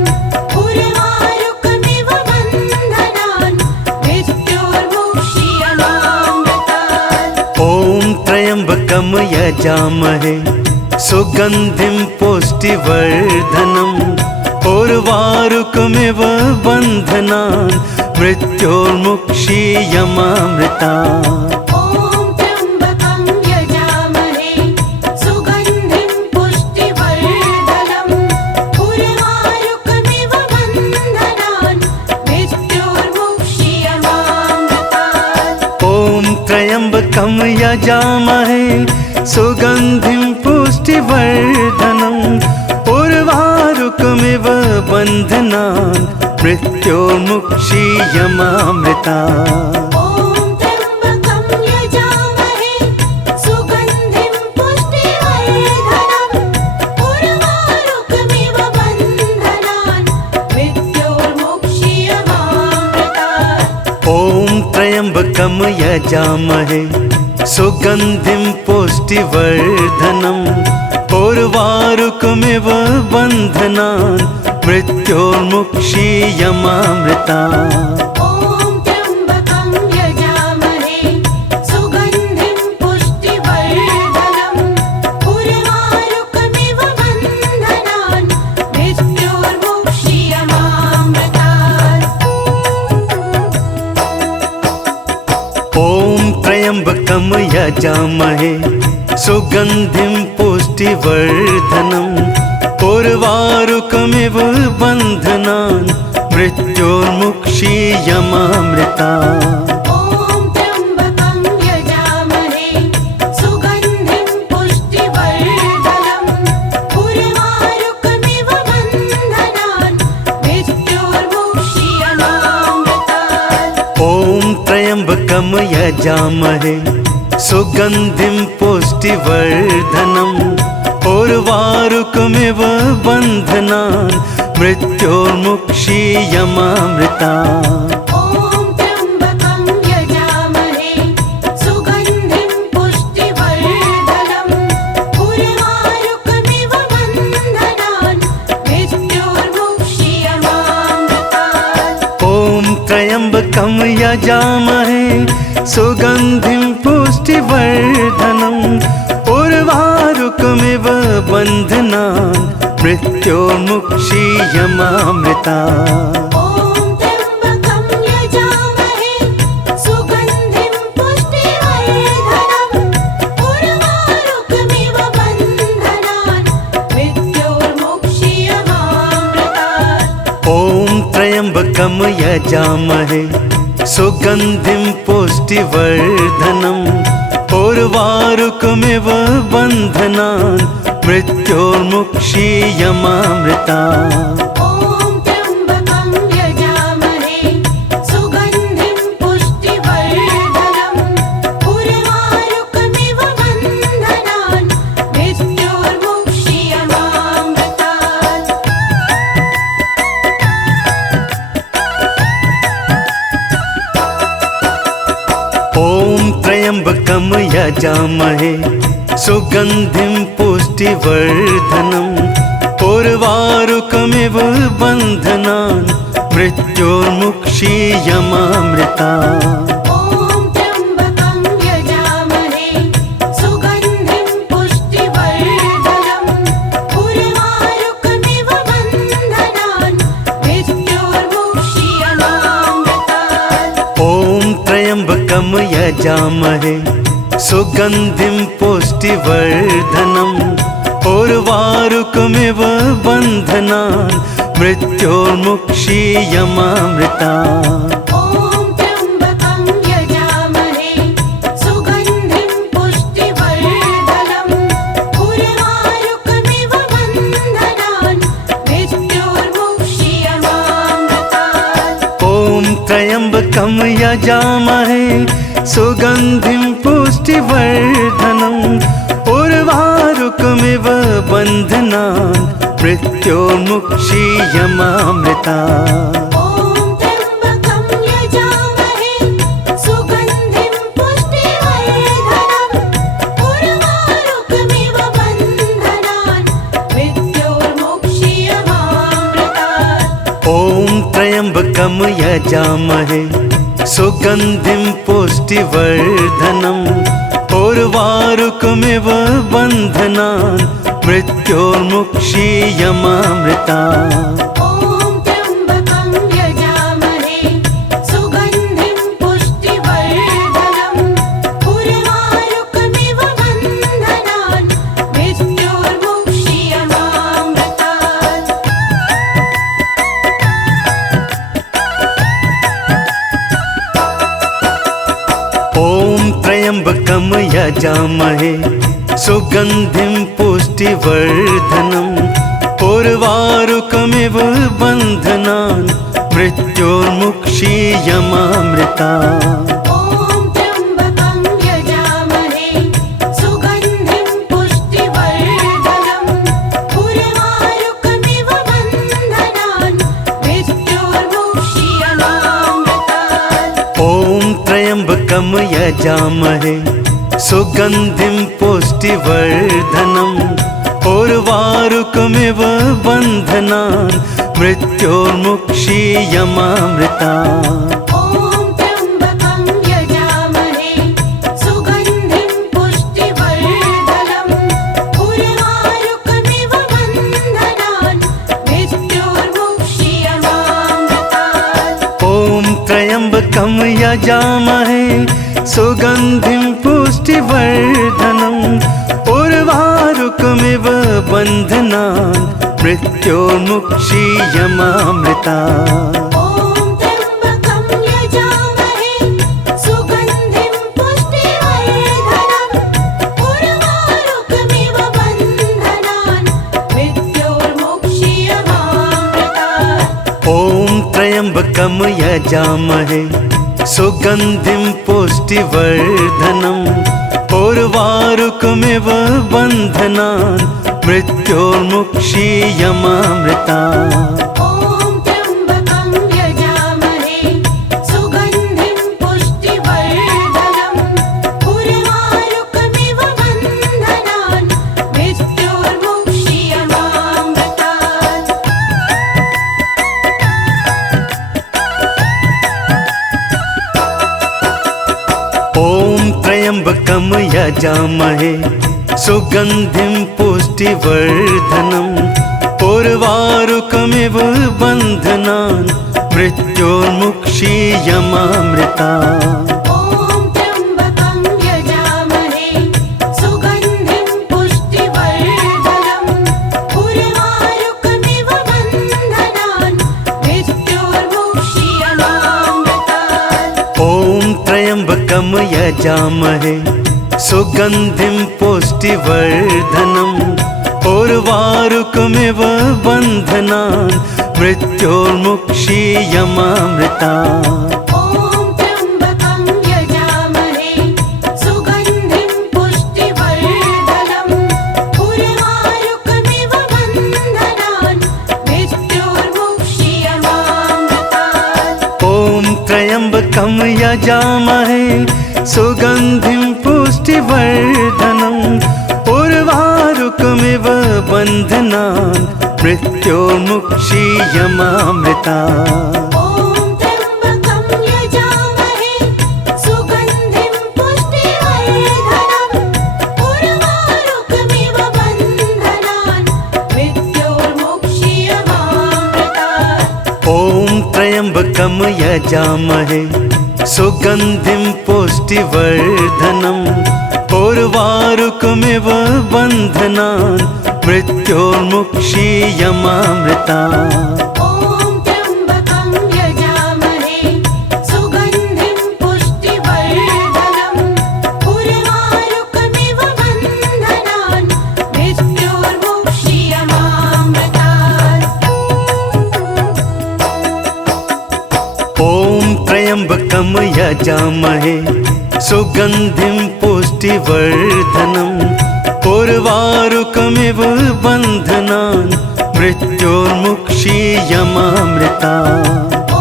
उर्वारुकमिव बन्धनान् मृत्योर्मुक्षीयमामृतात्। ॐ त्र्यम्बकं यजामहे सुगन्धिं पुष्टिवर्धनम् उर्वारुकमिव बन्धनान् मृत्योर्मुक्षीयमामृता। ॐ त्र्यम्बकं यजामहे सुगन्धिं पुष्टिवर्धनम् उर्वारुकमिव बन्धनान् मृत्योर्मुक्षीयमामृतात्। ॐ त्र्यम्बकं यजामहे सुगन्धिं पुष्टिवर्धनम् उर्वारुकमिव बन्धनान् मृत्योर्मुक्षीयमामृता। ॐ त्र्यम्बकं यजामहे सुगन्धिं पुष्टिवर्धनम् उर्वारुकमिव बन्धनान् मृत्योर्मुक्षीयमामृतात्। ॐ त्र्यम्बकं यजामहे सुगन्धिं पुष्टिवर्धनम् उर्वारुकमिव बन्धनान् मृत्योर्मुक्षीयमामृतात्। ॐ त्र्यम्बकं यजामहे सुगन्धिं पुष्टिवर्धनम् उर्वारुकमिव बन्धनान् मृत्योर्मुक्षीयमामृतात्। ॐ त्र्यम्बकं यजामहे सुगन्धिं पुष्टिवर्धनम् उर्वारुकमिव बन्धनान् मृत्योर्मुक्षीयमामृतात्। ॐ त्र्यम्बकं यजामहे सुगन्धिं पुष्टिवर्धनम् उर्वारुकमिव बन्धनान् मृत्योर्मुक्षीयमामृतात्। ॐ त्र्यम्बकं यजामहे सुगन्धिं पुष्टिवर्धनम् उर्वारुकमिव बन्धनान् मृत्योर्मुक्षीयमामृतात्। ॐ त्र्यम्बकं यजामहे सुगन्धिं पुष्टिवर्धनम् उर्वारुकमिव बन्धनान् मृत्योर्मुक्षीयमामृतात्। ॐ त्र्यम्बकं यजामहे सुगन्धिं पुष्टिवर्धनम् उर्वारुकमिव बन्धनान् मृत्योर्मुक्षीयमामृतात्। ॐ त्र्यम्बकं यजामहे सुगन्धिं पुष्टिवर्धनम् उर्वारुकमिव बन्धनान् मृत्योर्मुक्षीयमामृतात्। ॐ त्र्यम्बकं यजामहे सुगन्धिं पुष्टिवर्धनम् उर्वारुकमिव बन्धनान् मृत्योर्मुक्षीयमामृतात्। ॐ त्र्यम्बकं यजामहे सुगन्धिं पुष्टिवर्धनम् उर्वारुकमिव बन्धनान् मृत्योर्मुक्षीयमामृतात्। ॐ त्र्यम्बकं यजामहे सुगन्धिं पुष्टिवर्धनम् उर्वारुकमिव बन्धनान् मृत्योर्मुक्षीयमामृतात्। ॐ त्र्यम्बकं यजामहे सुगन्धिं पुष्टिवर्धनम् उर्वारुकमिव बन्धनान् मृत्योर्मुक्षीयमामृतात्। ॐ त्र्यम्बकं यजामहे सुगन्धिं पुष्टिवर्धनम् उर्वारुकमिव बन्धनान् मृत्योर्मुक्षीयमामृतात्। ॐ त्र्यम्बकं यजामहे सुगन्धिं पुष्टिवर्धनम् उर्वारुकमिव बन्धनान् मृत्योर्मुक्षीयमामृतात्। ॐ त्र्यम्बकं यजामहे सुगन्धिं पुष्टिवर्धनम् उर्वारुकमिव बन्धनान् मृत्योर्मुक्षीयमामृतात्। ॐ त्र्यम्बकं यजामहे सुगन्धिं पुष्टिवर्धनम् उर्वारुकमिव बन्धनान् मृत्योर्मुक्षीयमामृतात्। ॐ त्र्यम्बकं यजामहे सुगन्धिं पुष्टिवर्धनम् उर्वारुकमिव बन्धनान् मृत्योर्मुक्षीयमामृतात्। ॐ त्र्यम्बकं यजामहे सुगन्धिं पुष्टिवर्धनम् उर्वारुकमिव बन्धनान् मृत्योर्मुक्षीयमामृतात्। ॐ त्र्यम्बकं यजामहे सुगन्धिं पुष्टिवर्धनम् उर्वारुकमिव बन्धनान् मृत्योर्मुक्षीयमामृतात्। ॐ त्र्यम्बकं यजामहे सुगन्धिं पुष्टिवर्धनम् उर्वारुकमिव बन्धनान् मृत्योर्मुक्षीयमामृतात्। ॐ त्र्यम्बकं यजामहे सुगन्धिं पुष्टिवर्धनम् उर्वारुकमिव बन्धनान् मृत्योर्मुक्षीयमामृतात्। ॐ त्र्यम्बकं यजामहे सुगन्धिं पुष्टिवर्धनम् उर्वारुकमिव बन्धनान् मृत्योर्मुक्षीयमामृतात्। ॐ त्र्यम्बकं यजामहे सुगन्धिं पुष्टिवर्धनम् उर्वारुकमिव बन्धनान् मृत्योर्मुक्षीयमामृतात्। ॐ त्र्यम्बकं यजामहे सुगन्धिं पुष्टिवर्धनम् उर्वारुकमिव बन्धनान् मृत्योर्मुक्षीयमामृतात्। ॐ त्र्यम्बकं यजामहे सुगन्धिं पुष्टिवर्धनम् उर्वारुकमिव बन्धनान् मृत्योर्मुक्षीयमामृतात्। ॐ त्र्यम्बकं यजामहे सुगन्धिं पुष्टिवर्धनम् उर्वारुकमिव बन्धनान् मृत्योर्मुक्षीयमामृतात्। ॐ त्र्यम्बकं यजामहे सुगन्धिं पुष्टिवर्धनम् उर्वारुकमिव बन्धनान् मृत्योर्मुक्षीयमामृतात्। ॐ त्र्यम्बकं यजामहे सुगन्धिं पुष्टिवर्धनम् उर्वारुकमिव बन्धनान् मृत्योर्मुक्षीयमामृतात्। ॐ त्र्यम्बकं यजामहे सुगन्धिं पुष्टिवर्धनम् उर्वारुकमिव बन्धनान् मृत्योर्मुक्षीयमामृतात्। ॐ त्र्यम्बकं यजामहे सुगन्धिं पुष्टिवर्धनम् उर्वारुकमिव बन्धनान् मृत्योर्मुक्षीयमामृतात्। ॐ त्र्यम्बकं यजामहे सुगन्धिं पुष्टिवर्धनम् उर्वारुकमिव बन्धनान् मृत्योर्मुक्षीयमामृतात्। ॐ त्र्यम्बकं यजामहे सुगन्धिं पुष्टिवर्धनम् उर्वारुकमिव बन्धनान् मृत्योर्मुक्षीयमामृतात्। ॐ त्र्यम्बकं यजामहे सुगन्धिं पुष्टिवर्धनम् उर्वारुकमिव बन्धनान् मृत्योर्मुक्षीयमामृतात्। ॐ त्र्यम्बकं यजामहे सुगन्धिं पुष्टिवर्धनम् उर्वारुकमिव बन्धनान् मृत्योर्मुक्षीयमामृतात्। ॐ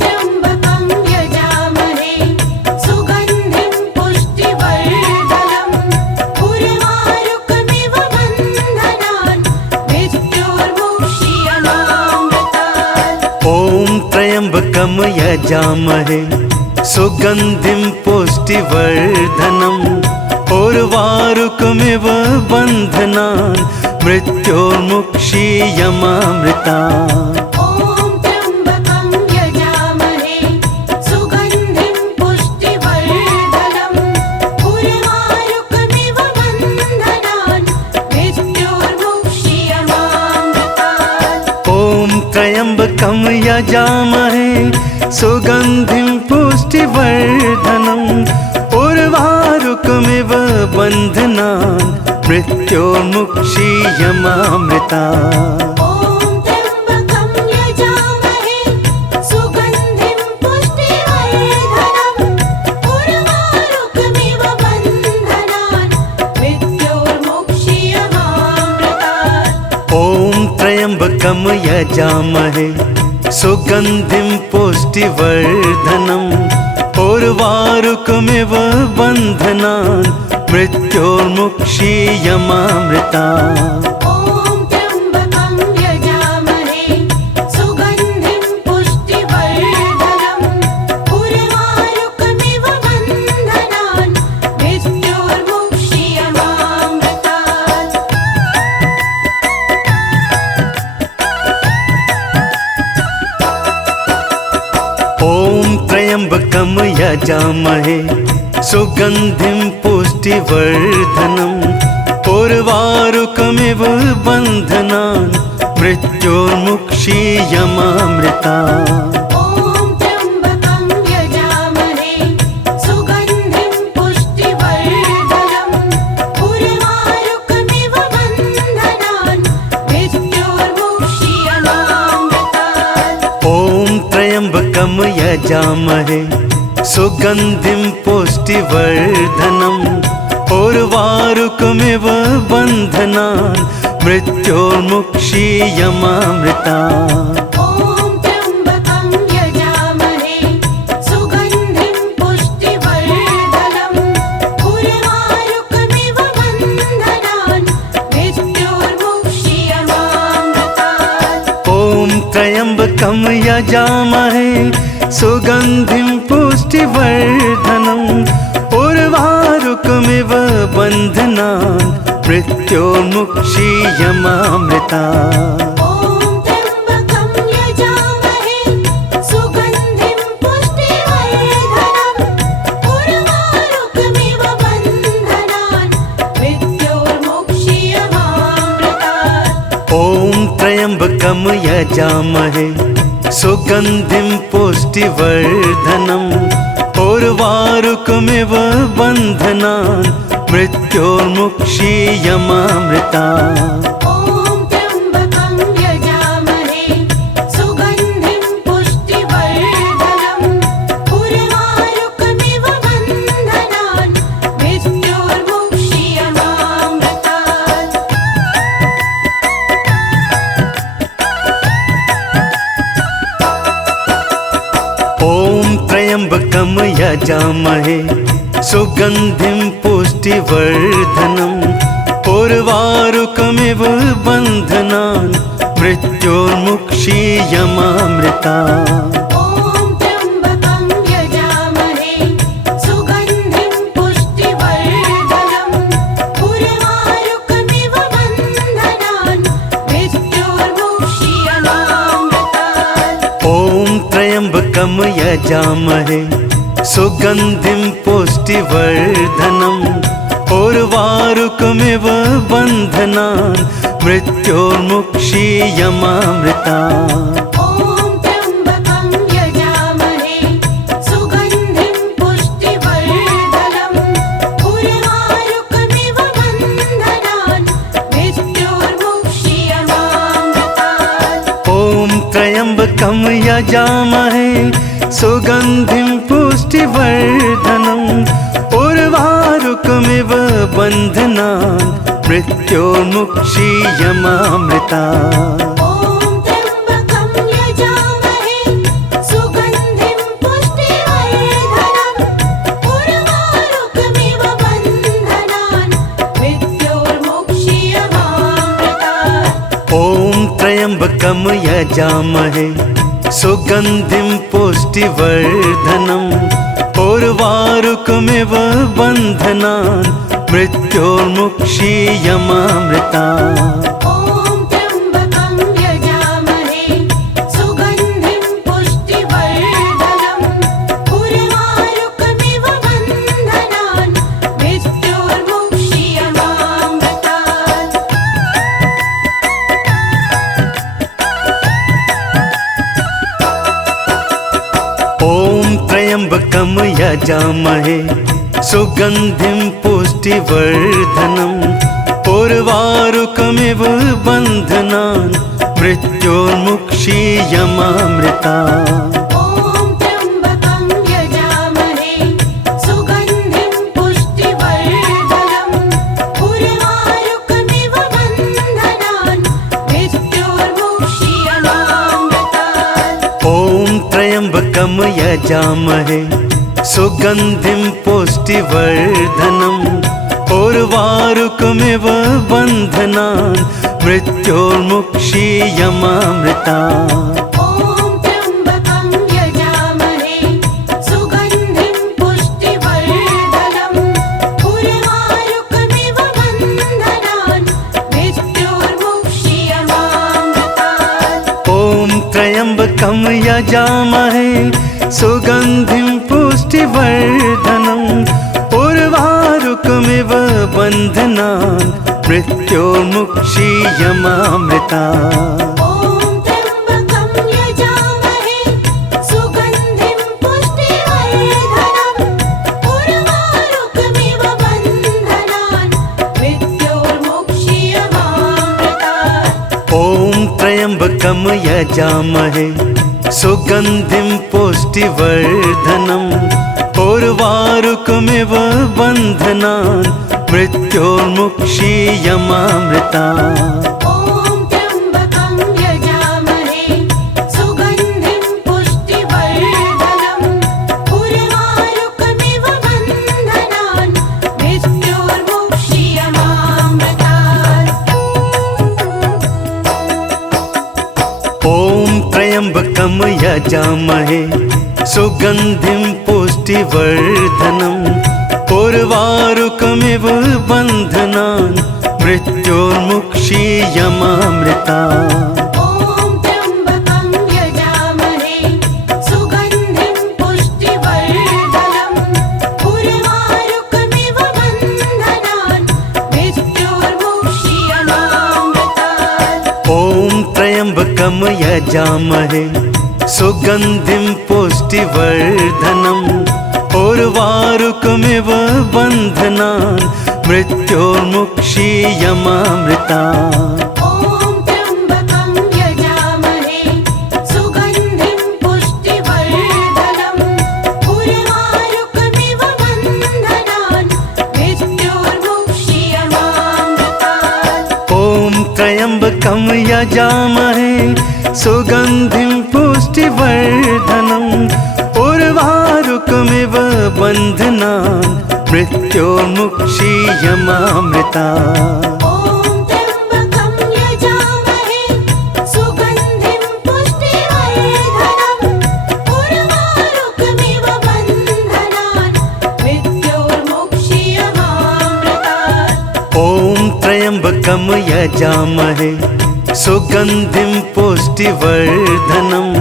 त्र्यम्बकं यजामहे सुगन्धिं पुष्टिवर्धनम् उर्वारुकमिव बन्धनान् मृत्योर्मुक्षीयमामृतात्। ॐ त्र्यम्बकं यजामहे सुगन्धिं पुष्टिवर्धनम् उर्वारुकमिव बन्धनान् मृत्योर्मुक्षीयमामृतात्। ॐ त्र्यम्बकं यजामहे सुगन्धिं पुष्टिवर्धनम् उर्वारुकमिव बन्धनान् मृत्योर्मुक्षीयमामृतात्। ॐ त्र्यम्बकं यजामहे सुगन्धिं पुष्टिवर्धनम् उर्वारुकमिव बन्धनान् मृत्योर्मुक्षीयमामृतात्। ॐ त्र्यम्बकं यजामहे सुगन्धिं पुष्टिवर्धनम् उर्वारुकमिव बन्धनान् मृत्योर्मुक्षीयमामृतात्। ॐ त्र्यम्बकं यजामहे सुगन्धिं पुष्टिवर्धनम् उर्वारुकमिव बन्धनान् मृत्योर्मुक्षीयमामृता ॐ त्र्यम्बकं यजामहे सुगन्धिं पुष्टिवर्धनम् उर्वारुकमिव बन्धनान् मृत्योर्मुक्षीयमामृतात् ॐ त्र्यम्बकं यजामहे सुगन्धिं पुष्टिवर्धनम् उर्वारुकमिव बन्धनान् मृत्योर्मुक्षीयमामृता ॐ त्र्यम्बकं यजामहे सुगन्धिं पुष्टिवर्धनम् उर्वारुकमिव बन्धनान् मृत्योर्मुक्षीयमामृतात् ॐ त्र्यम्बकं यजामहे सुगन्धिं पुष्टिवर्धनम् उर्वारुकमिव बन्धनान् मृत्योर्मुक्षीयमामृता ॐ त्र्यम्बकं यजामहे सुगन्धिं पुष्टिवर्धनम् उर्वारुकमिव बन्धनान् मृत्योर्मुक्षीयमामृतात् ॐ त्र्यम्बकं यजामहे सुगन्धिं पुष्टिवर्धनम् उर्वारुकमिव बन्धनान् मृत्योर्मुक्षीयमामृता ॐ त्र्यम्बकं यजामहे सुगन्धिं पुष्टिवर्धनम् उर्वारुकमिव बन्धनान् मृत्योर्मुक्षीयमामृतात् ॐ त्र्यम्बकं यजामहे सुगन्धिं पुष्टिवर्धनम् उर्वारुकमिव बन्धनान् मृत्योर्मुक्षीयमामृता ॐ त्र्यम्बकं यजामहे सुगन्धिं पुष्टिवर्धनम् उर्वारुकमिव बन्धनान् मृत्योर्मुक्षीयमामृतात् ॐ त्र्यम्बकं यजामहे सुगन्धिं पुष्टिवर्धनम् उर्वारुकमिव बन्धनान् मृत्योर्मुक्षीयमामृता ॐ त्र्यम्बकं यजामहे सुगन्धिं पुष्टिवर्धनम् उर्वारुकमिव बन्धनान् मृत्योर्मुक्षीयमामृतात् ॐ त्र्यम्बकं यजामहे सुगन्धिं पुष्टिवर्धनम् उर्वारुकमिव बन्धनान् मृत्योर्मुक्षीयमामृता ॐ त्र्यम्बकं यजामहे सुगन्धिं पुष्टिवर्धनम् उर्वारुकमिव बन्धनान् मृत्योर्मुक्षीयमामृतात् ॐ त्र्यम्बकं यजामहे सुगन्धिं पुष्टिवर्धनम् उर्वारुकमिव बन्धनान् मृत्योर्मुक्षीयमामृता ॐ त्र्यम्बकं यजामहे सुगन्धिं पुष्टिवर्धनम् उर्वारुकमिव बन्धनान् मृत्योर्मुक्षीयमामृतात् ॐ त्र्यम्बकं यजामहे सुगन्धिं पुष्टिवर्धनम् उर्वारुकमिव बन्धनान् मृत्योर्मुक्षीयमामृता ॐ त्र्यम्बकं यजामहे सुगन्धिं पुष्टिवर्धनम् उर्वारुकमिव बन्धनान् मृत्योर्मुक्षीयमामृतात् ॐ त्र्यम्बकं यजामहे सुगन्धिं पुष्टिवर्धनम् उर्वारुकमिव बन्धनान् मृत्योर्मुक्षीयमामृता ॐ त्र्यम्बकं यजामहे सुगन्धिं पुष्टिवर्धनम् उर्वारुकमिव बन्धनान् मृत्योर्मुक्षीयमामृतात् ॐ त्र्यम्बकं यजामहे सुगन्धिं पुष्टिवर्धनम् उर्वारुकमिव बन्धनान् मृत्योर्मुक्षीयमामृतात्। ॐ त्र्यम्बकं यजामहे सुगन्धिं पुष्टिवर्धनम् उर्वारुकमिव बन्धनान् मृत्योर्मुक्षीयमामृतात्। ॐ त्र्यम्बकं यजामहे सुगन्धिं पुष्टिवर्धनम् उर्वारुकमिव बन्धनान् मृत्योर्मुक्षीयमामृतात्। ॐ त्र्यम्बकं यजामहे सुगन्धिं पुष्टिवर्धनम् उर्वारुकमिव बन्धनान् मृत्योर्मुक्षीयमामृतात्। ॐ त्र्यम्बकं यजामहे सुगन्धिं पुष्टिवर्धनम् उर्वारुकमिव बन्धनान् मृत्योर्मुक्षीयमामृतात्। ॐ त्र्यम्बकं यजामहे सुगन्धिं पुष्टिवर्धनम् उर्वारुकमिव बन्धनान् मृत्योर्मुक्षीयमामृतात्। ॐ त्र्यम्बकं यजामहे सुगन्धिं पुष्टिवर्धनम् उर्वारुकमिव बन्धनान् मृत्योर्मुक्षीयमामृतात्। ॐ त्र्यम्बकं यजामहे सुगन्धिं पुष्टिवर्धनम् उर्वारुकमिव बन्धनान् मृत्योर्मुक्षीयमामृतात्। ॐ त्र्यम्बकं यजामहे सुगन्धिं पुष्टिवर्धनम् उर्वारुकमिव बन्धनान् मृत्योर्मुक्षीयमामृतात्। ॐ त्र्यम्बकं यजामहे सुगन्धिं पुष्टिवर्धनम् उर्वारुकमिव बन्धनान् मृत्योर्मुक्षीयमामृतात्। ॐ त्र्यम्बकं यजामहे सुगन्धिं पुष्टिवर्धनम् उर्वारुकमिव बन्धनान् मृत्योर्मुक्षीयमामृतात्। ॐ त्र्यम्बकं यजामहे सुगन्धिं पुष्टिवर्धनम् उर्वारुकमिव बन्धनान् मृत्योर्मुक्षीयमामृतात्। ॐ त्र्यम्बकं यजामहे सुगन्धिं पुष्टिवर्धनम्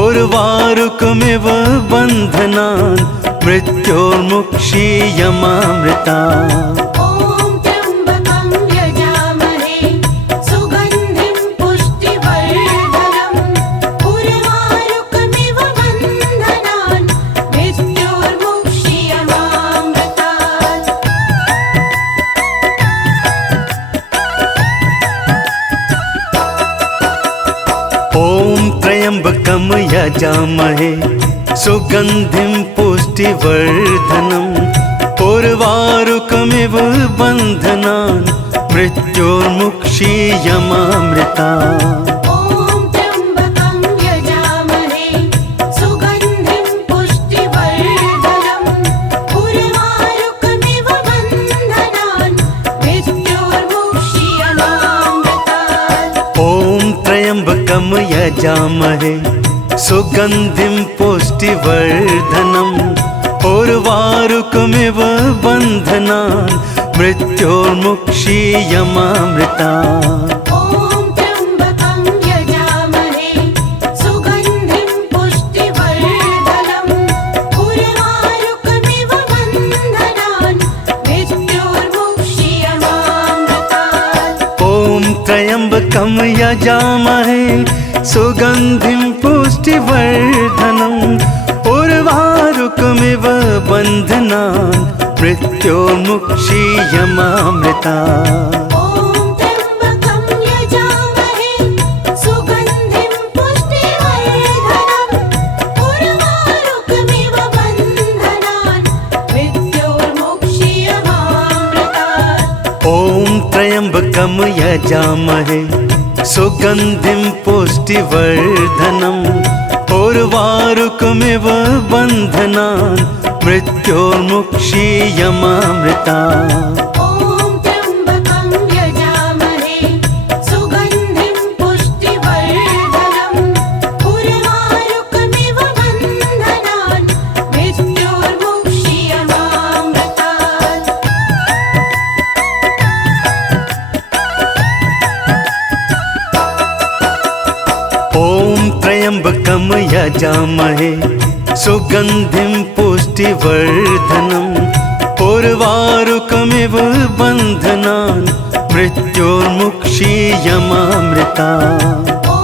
उर्वारुकमिव बन्धनान् मृत्योर्मुक्षीयमामृतात्। ॐ त्र्यम्बकं यजामहे सुगन्धिं पुष्टिवर्धनम् उर्वारुकमिव बन्धनान् मृत्योर्मुक्षीयमामृतात्। ॐ त्र्यम्बकं यजामहे सुगन्धिं पुष्टिवर्धनम् उर्वारुकमिव बन्धनान् मृत्योर्मुक्षीयमामृतात्। ॐ त्र्यम्बकं यजामहे सुगन्धिं पुष्टिवर्धनम् उर्वारुकमिव बन्धनान् मृत्योर्मुक्षीयमामृतात्। ॐ त्र्यम्बकं यजामहे सुगन्धिं पुष्टिवर्धनम् उर्वारुकमिव बन्धनान् मृत्योर्मुक्षीयमामृतात्। ॐ त्र्यम्बकं यजामहे सुगन्धिं पुष्टिवर्धनम् उर्वारुकमिव बन्धनान् मृत्योर्मुक्षीयमामृतात्। ॐ त्र्यम्बकं यजामहे सुगन्धिं पुष्टिवर्धनम् उर्वारुकमिव बन्धनान् मृत्योर्मुक्षीयमामृतात्। ॐ त्र्यम्बकं यजामहे सुगन्धिं पुष्टिवर्धनम् उर्वारुकमिव बन्धनान् मृत्योर्मुक्षीयमामृतात्। ॐ त्र्यम्बकं यजामहे सुगन्धिं पुष्टिवर्धनम् उर्वारुकमिव बन्धनान् मृत्योर्मुक्षीयमामृता। ॐ त्र्यम्बकं यजामहे सुगन्धिं पुष्टिवर्धनम् उर्वारुकमिव बन्धनान् मृत्योर्मुक्षीयमामृतात्। ॐ त्र्यम्बकं यजामहे सुगन्धिं पुष्टिवर्धनम् उर्वारुकमिव बन्धनान् मृत्योर्मुक्षीयमामृता। ॐ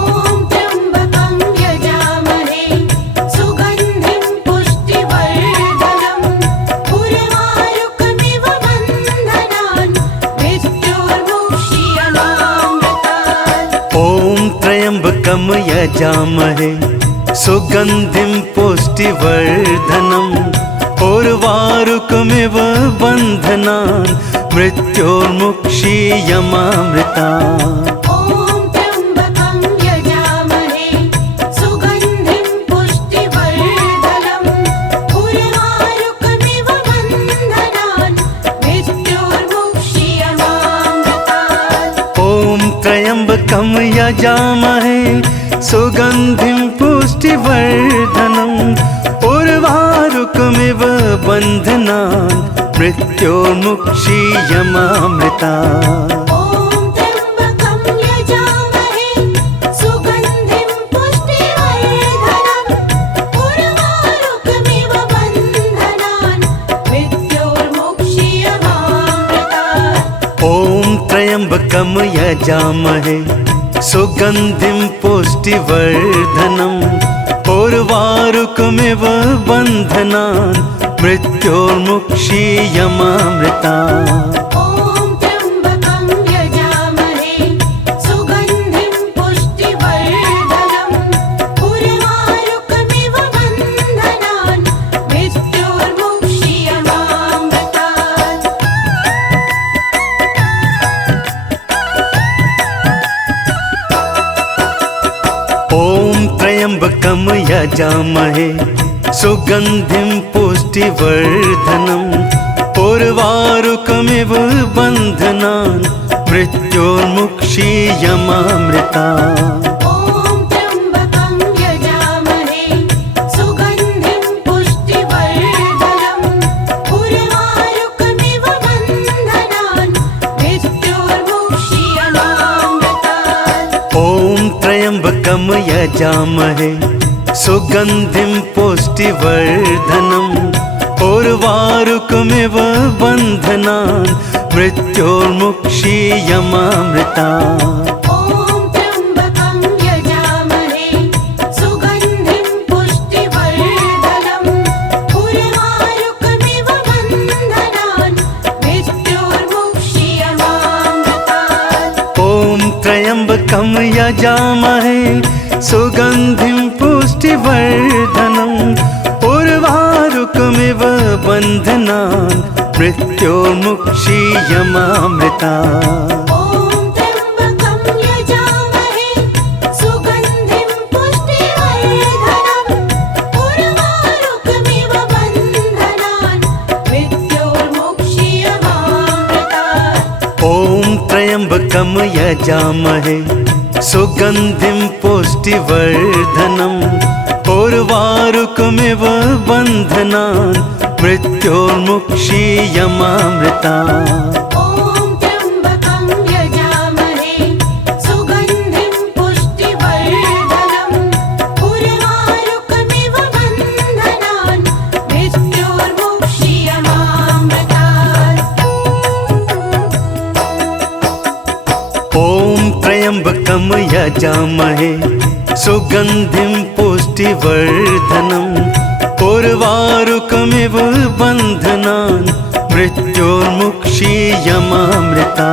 त्र्यम्बकं यजामहे सुगन्धिं पुष्टिवर्धनम् उर्वारुकमिव बन्धनान् मृत्योर्मुक्षीयमामृतात्। ॐ त्र्यम्बकं यजामहे सुगन्धिं पुष्टिवर्धनम् उर्वारुकमिव बन्धनान् मृत्योर्मुक्षीयमामृता। ॐ त्र्यम्बकं यजामहे सुगन्धिं पुष्टिवर्धनम् उर्वारुकमिव बन्धनान् मृत्योर्मुक्षीयमामृतात्। ॐ त्र्यम्बकं यजामहे सुगन्धिं पुष्टिवर्धनम् उर्वारुकमिव बन्धनान् मृत्योर्मुक्षीयमामृता। ॐ त्र्यम्बकं यजामहे सुगन्धिं पुष्टिवर्धनम् उर्वारुकमिव बन्धनान् मृत्योर्मुक्षीयमामृतात्। ॐ त्र्यम्बकं यजामहे सुगन्धिं पुष्टिवर्धनम् उर्वारुकमिव बन्धनान् मृत्योर्मुक्षीयमामृता। ॐ त्र्यम्बकं यजामहे सुगन्धिं पुष्टिवर्धनम् उर्वारुकमिव बन्धनान् मृत्योर्मुक्षीयमामृतात्। ॐ त्र्यम्बकं यजामहे सुगन्धिं पुष्टिवर्धनम् उर्वारुकमिव बन्धनान् मृत्योर्मुक्षीयमामृता। ॐ त्र्यम्बकं यजामहे सुगन्धिं पुष्टिवर्धनम् उर्वारुकमिव बन्धनान् मृत्योर्मुक्षीयमामृतात्। ॐ त्र्यम्बकं यजामहे सुगन्धिं पुष्टिवर्धनम् उर्वारुकमिव बन्धनान् मृत्योर्मुक्षीयमामृता। ॐ त्र्यम्बकं यजामहे सुगन्धिं पुष्टिवर्धनम् उर्वारुकमिव बन्धनान् मृत्योर्मुक्षीयमामृतात्। ॐ त्र्यम्बकं यजामहे सुगन्धिं पुष्टिवर्धनम् उर्वारुकमिव बन्धनान् मृत्योर्मुक्षीयमामृता। ॐ त्र्यम्बकं यजामहे सुगन्धिं पुष्टिवर्धनम् उर्वारुकमिव बन्धनान् मृत्योर्मुक्षीयमामृतात्। ॐ त्र्यम्बकं यजामहे सुगन्धिं पुष्टिवर्धनम् उर्वारुकमिव बन्धनान् मृत्योर्मुक्षीयमामृता। ॐ त्र्यम्बकं यजामहे सुगन्धिं पुष्टिवर्धनम् उर्वारुकमिव बन्धनान् मृत्योर्मुक्षीयमामृतात्। ॐ त्र्यम्बकं यजामहे सुगन्धिं पुष्टिवर्धनम् उर्वारुकमिव बन्धनान् मृत्योर्मुक्षीयमामृता।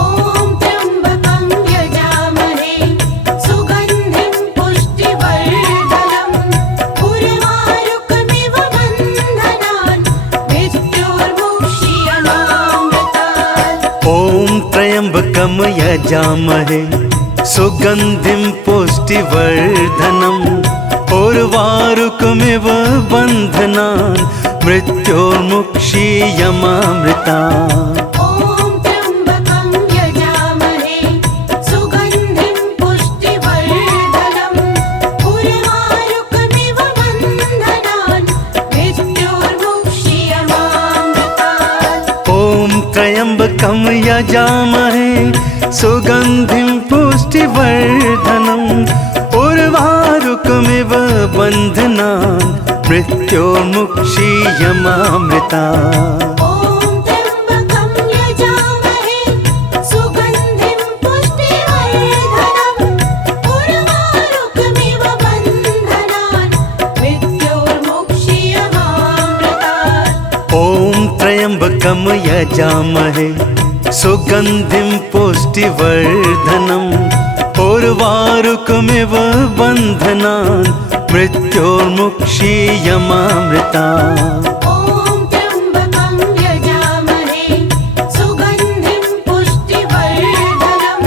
ॐ त्र्यम्बकं यजामहे सुगन्धिं पुष्टिवर्धनम् उर्वारुकमिव बन्धनान् मृत्योर्मुक्षीयमामृतात्। ॐ त्र्यम्बकं यजामहे सुगन्धिं पुष्टिवर्धनम् उर्वारुकमिव बन्धनान् मृत्योर्मुक्षीयमामृता। ॐ त्र्यम्बकं यजामहे सुगन्धिं पुष्टिवर्धनम् उर्वारुकमिव बन्धनान् मृत्योर्मुक्षीयमामृतात्। ॐ त्र्यम्बकं यजामहे सुगन्धिं पुष्टिवर्धनम् उर्वारुकमिव बन्धनान् मृत्योर्मुक्षीयमामृता। ॐ त्र्यम्बकं यजामहे सुगन्धिं पुष्टिवर्धनम् उर्वारुकमिव बन्धनान् मृत्योर्मुक्षीयमामृतात्। ॐ त्र्यम्बकं यजामहे सुगन्धिं पुष्टिवर्धनम् उर्वारुकमिव बन्धनान् मृत्योर्मुक्षीयमामृता। ॐ त्र्यम्बकं यजामहे सुगन्धिं पुष्टिवर्धनम्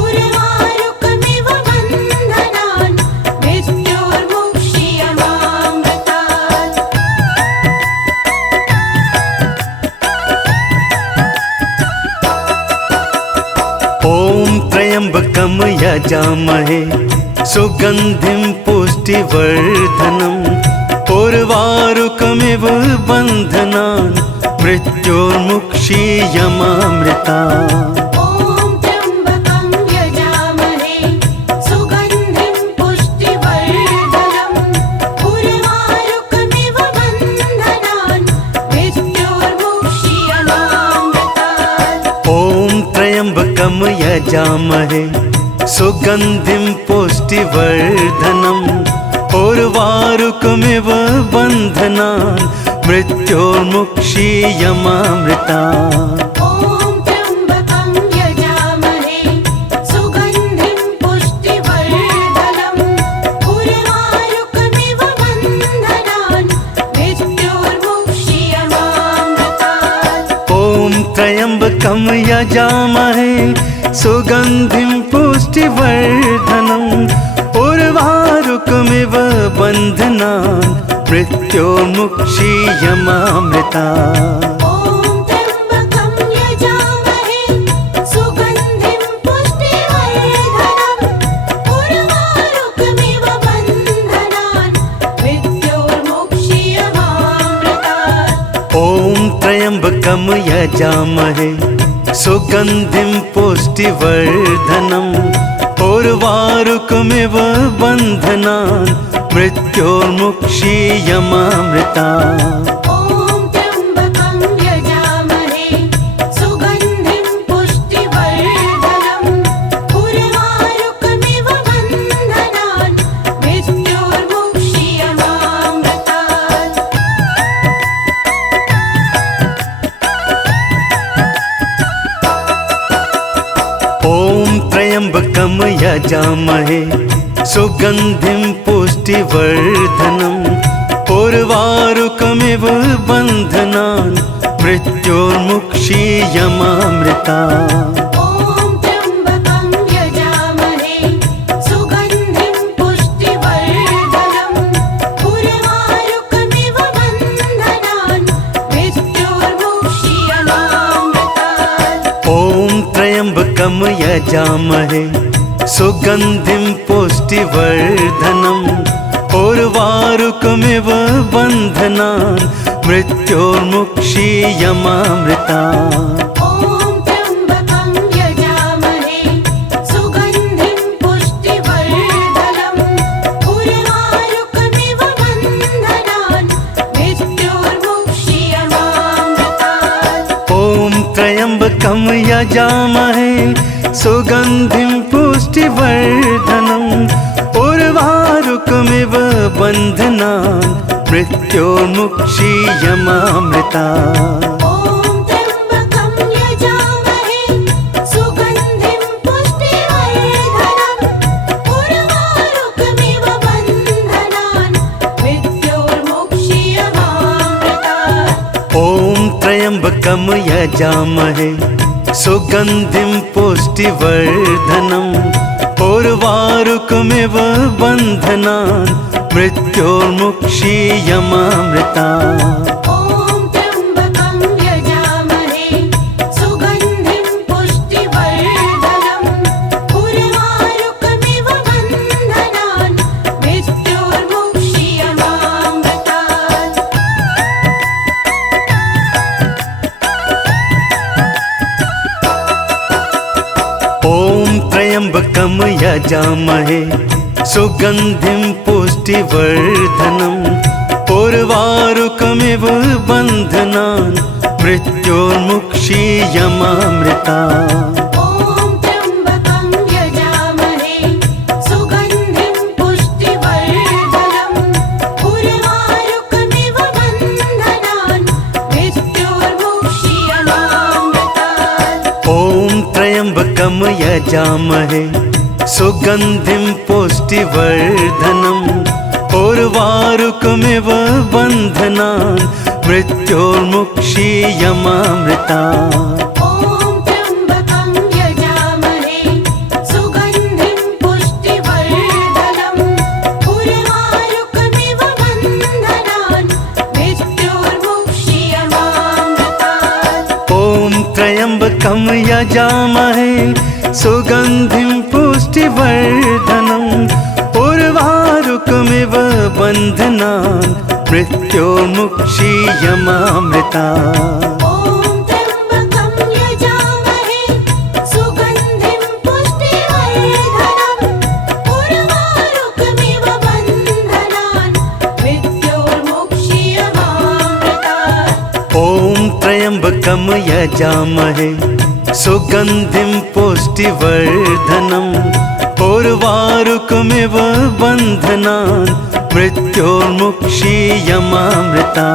उर्वारुकमिव बन्धनान् मृत्योर्मुक्षीयमामृतात्। ॐ त्र्यम्बकं यजामहे सुगन्धिं पुष्टिवर्धनम् उर्वारुकमिव बन्धनान् मृत्योर्मुक्षीयमामृता। ॐ त्र्यम्बकं यजामहे सुगन्धिं पुष्टिवर्धनम् उर्वारुकमिव बन्धनान् मृत्योर्मुक्षीयमामृतात्। ॐ त्र्यम्बकं यजामहे सुगन्धिं पुष्टिवर्धनम् उर्वारुकमिव बन्धनान् मृत्योर्मुक्षीयमामृता। ॐ त्र्यम्बकं यजामहे सुगन्धिं पुष्टिवर्धनम् उर्वारुकमिव बन्धनान् मृत्योर्मुक्षीयमामृतात्। ॐ त्र्यम्बकं यजामहे सुगन्धिं पुष्टिवर्धनम् उर्वारुकमिव बन्धनान् मृत्योर्मुक्षीयमामृता। ॐ त्र्यम्बकं यजामहे सुगन्धिं पुष्टिवर्धनम् उर्वारुकमिव बन्धनान् मृत्योर्मुक्षीयमामृतात्। ॐ त्र्यम्बकं यजामहे सुगन्धिं पुष्टिवर्धनम् उर्वारुकमिव बन्धनान् मृत्योर्मुक्षीयमामृता। ॐ त्र्यम्बकं यजामहे सुगन्धिं पुष्टिवर्धनम् उर्वारुकमिव बन्धनान् मृत्योर्मुक्षीयमामृतात्। ॐ त्र्यम्बकं यजामहे सुगन्धिं पुष्टिवर्धनम् उर्वारुकमिव बन्धनान् मृत्योर्मुक्षीयमामृता। ॐ त्र्यम्बकं यजामहे सुगन्धिं पुष्टिवर्धनम् उर्वारुकमिव बन्धनान् मृत्योर्मुक्षीयमामृतात्। ॐ त्र्यम्बकं यजामहे सुगन्धिं पुष्टिवर्धनम् उर्वारुकमिव बन्धनान् मृत्योर्मुक्षीयमामृता। ॐ त्र्यम्बकं यजामहे सुगन्धिं पुष्टिवर्धनम् उर्वारुकमिव बन्धनान् मृत्योर्मुक्षीयमामृतात्। ॐ त्र्यम्बकं यजामहे सुगन्धिं पुष्टिवर्धनम् उर्वारुकमिव बन्धनान् मृत्योर्मुक्षीयमामृता। ॐ त्र्यम्बकं यजामहे सुगन्धिं पुष्टिवर्धनम् उर्वारुकमिव बन्धनान् मृत्योर्मुक्षीयमामृतात्। ॐ त्र्यम्बकं यजामहे सुगन्धिं पुष्टिवर्धनम् उर्वारुकमिव बन्धनान् मृत्योर्मुक्षीयमामृता। ॐ त्र्यम्बकं यजामहे सुगन्धिं पुष्टिवर्धनम् उर्वारुकमिव बन्धनान् मृत्योर्मुक्षीयमामृतात्। ॐ त्र्यम्बकं यजामहे सुगन्धिं पुष्टिवर्धनम् उर्वारुकमिव बन्धनान् मृत्योर्मुक्षीयमामृता। ॐ त्र्यम्बकं यजामहे सुगन्धिं पुष्टिवर्धनम् उर्वारुकमिव बन्धनान् मृत्योर्मुक्षीयमामृतात्। ॐ त्र्यम्बकं यजामहे सुगन्धिं पुष्टिवर्धनम् उर्वारुकमिव बन्धनान् मृत्योर्मुक्षीयमामृता। ॐ त्र्यम्बकं यजामहे सुगन्धिं पुष्टिवर्धनम् उर्वारुकमिव बन्धनान् मृत्योर्मुक्षीयमामृतात्। ॐ त्र्यम्बकं यजामहे सुगन्धिं पुष्टिवर्धनम् उर्वारुकमिव बन्धनान् मृत्योर्मुक्षीयमामृता। ॐ त्र्यम्बकं यजामहे सुगन्धिं पुष्टिवर्धनम् उर्वारुकमिव बन्धनान् मृत्योर्मुक्षीयमामृतात्। ॐ त्र्यम्बकं यजामहे सुगन्धिं पुष्टिवर्धनम् उर्वारुकमिव बन्धनान् मृत्योर्मुक्षीयमामृता।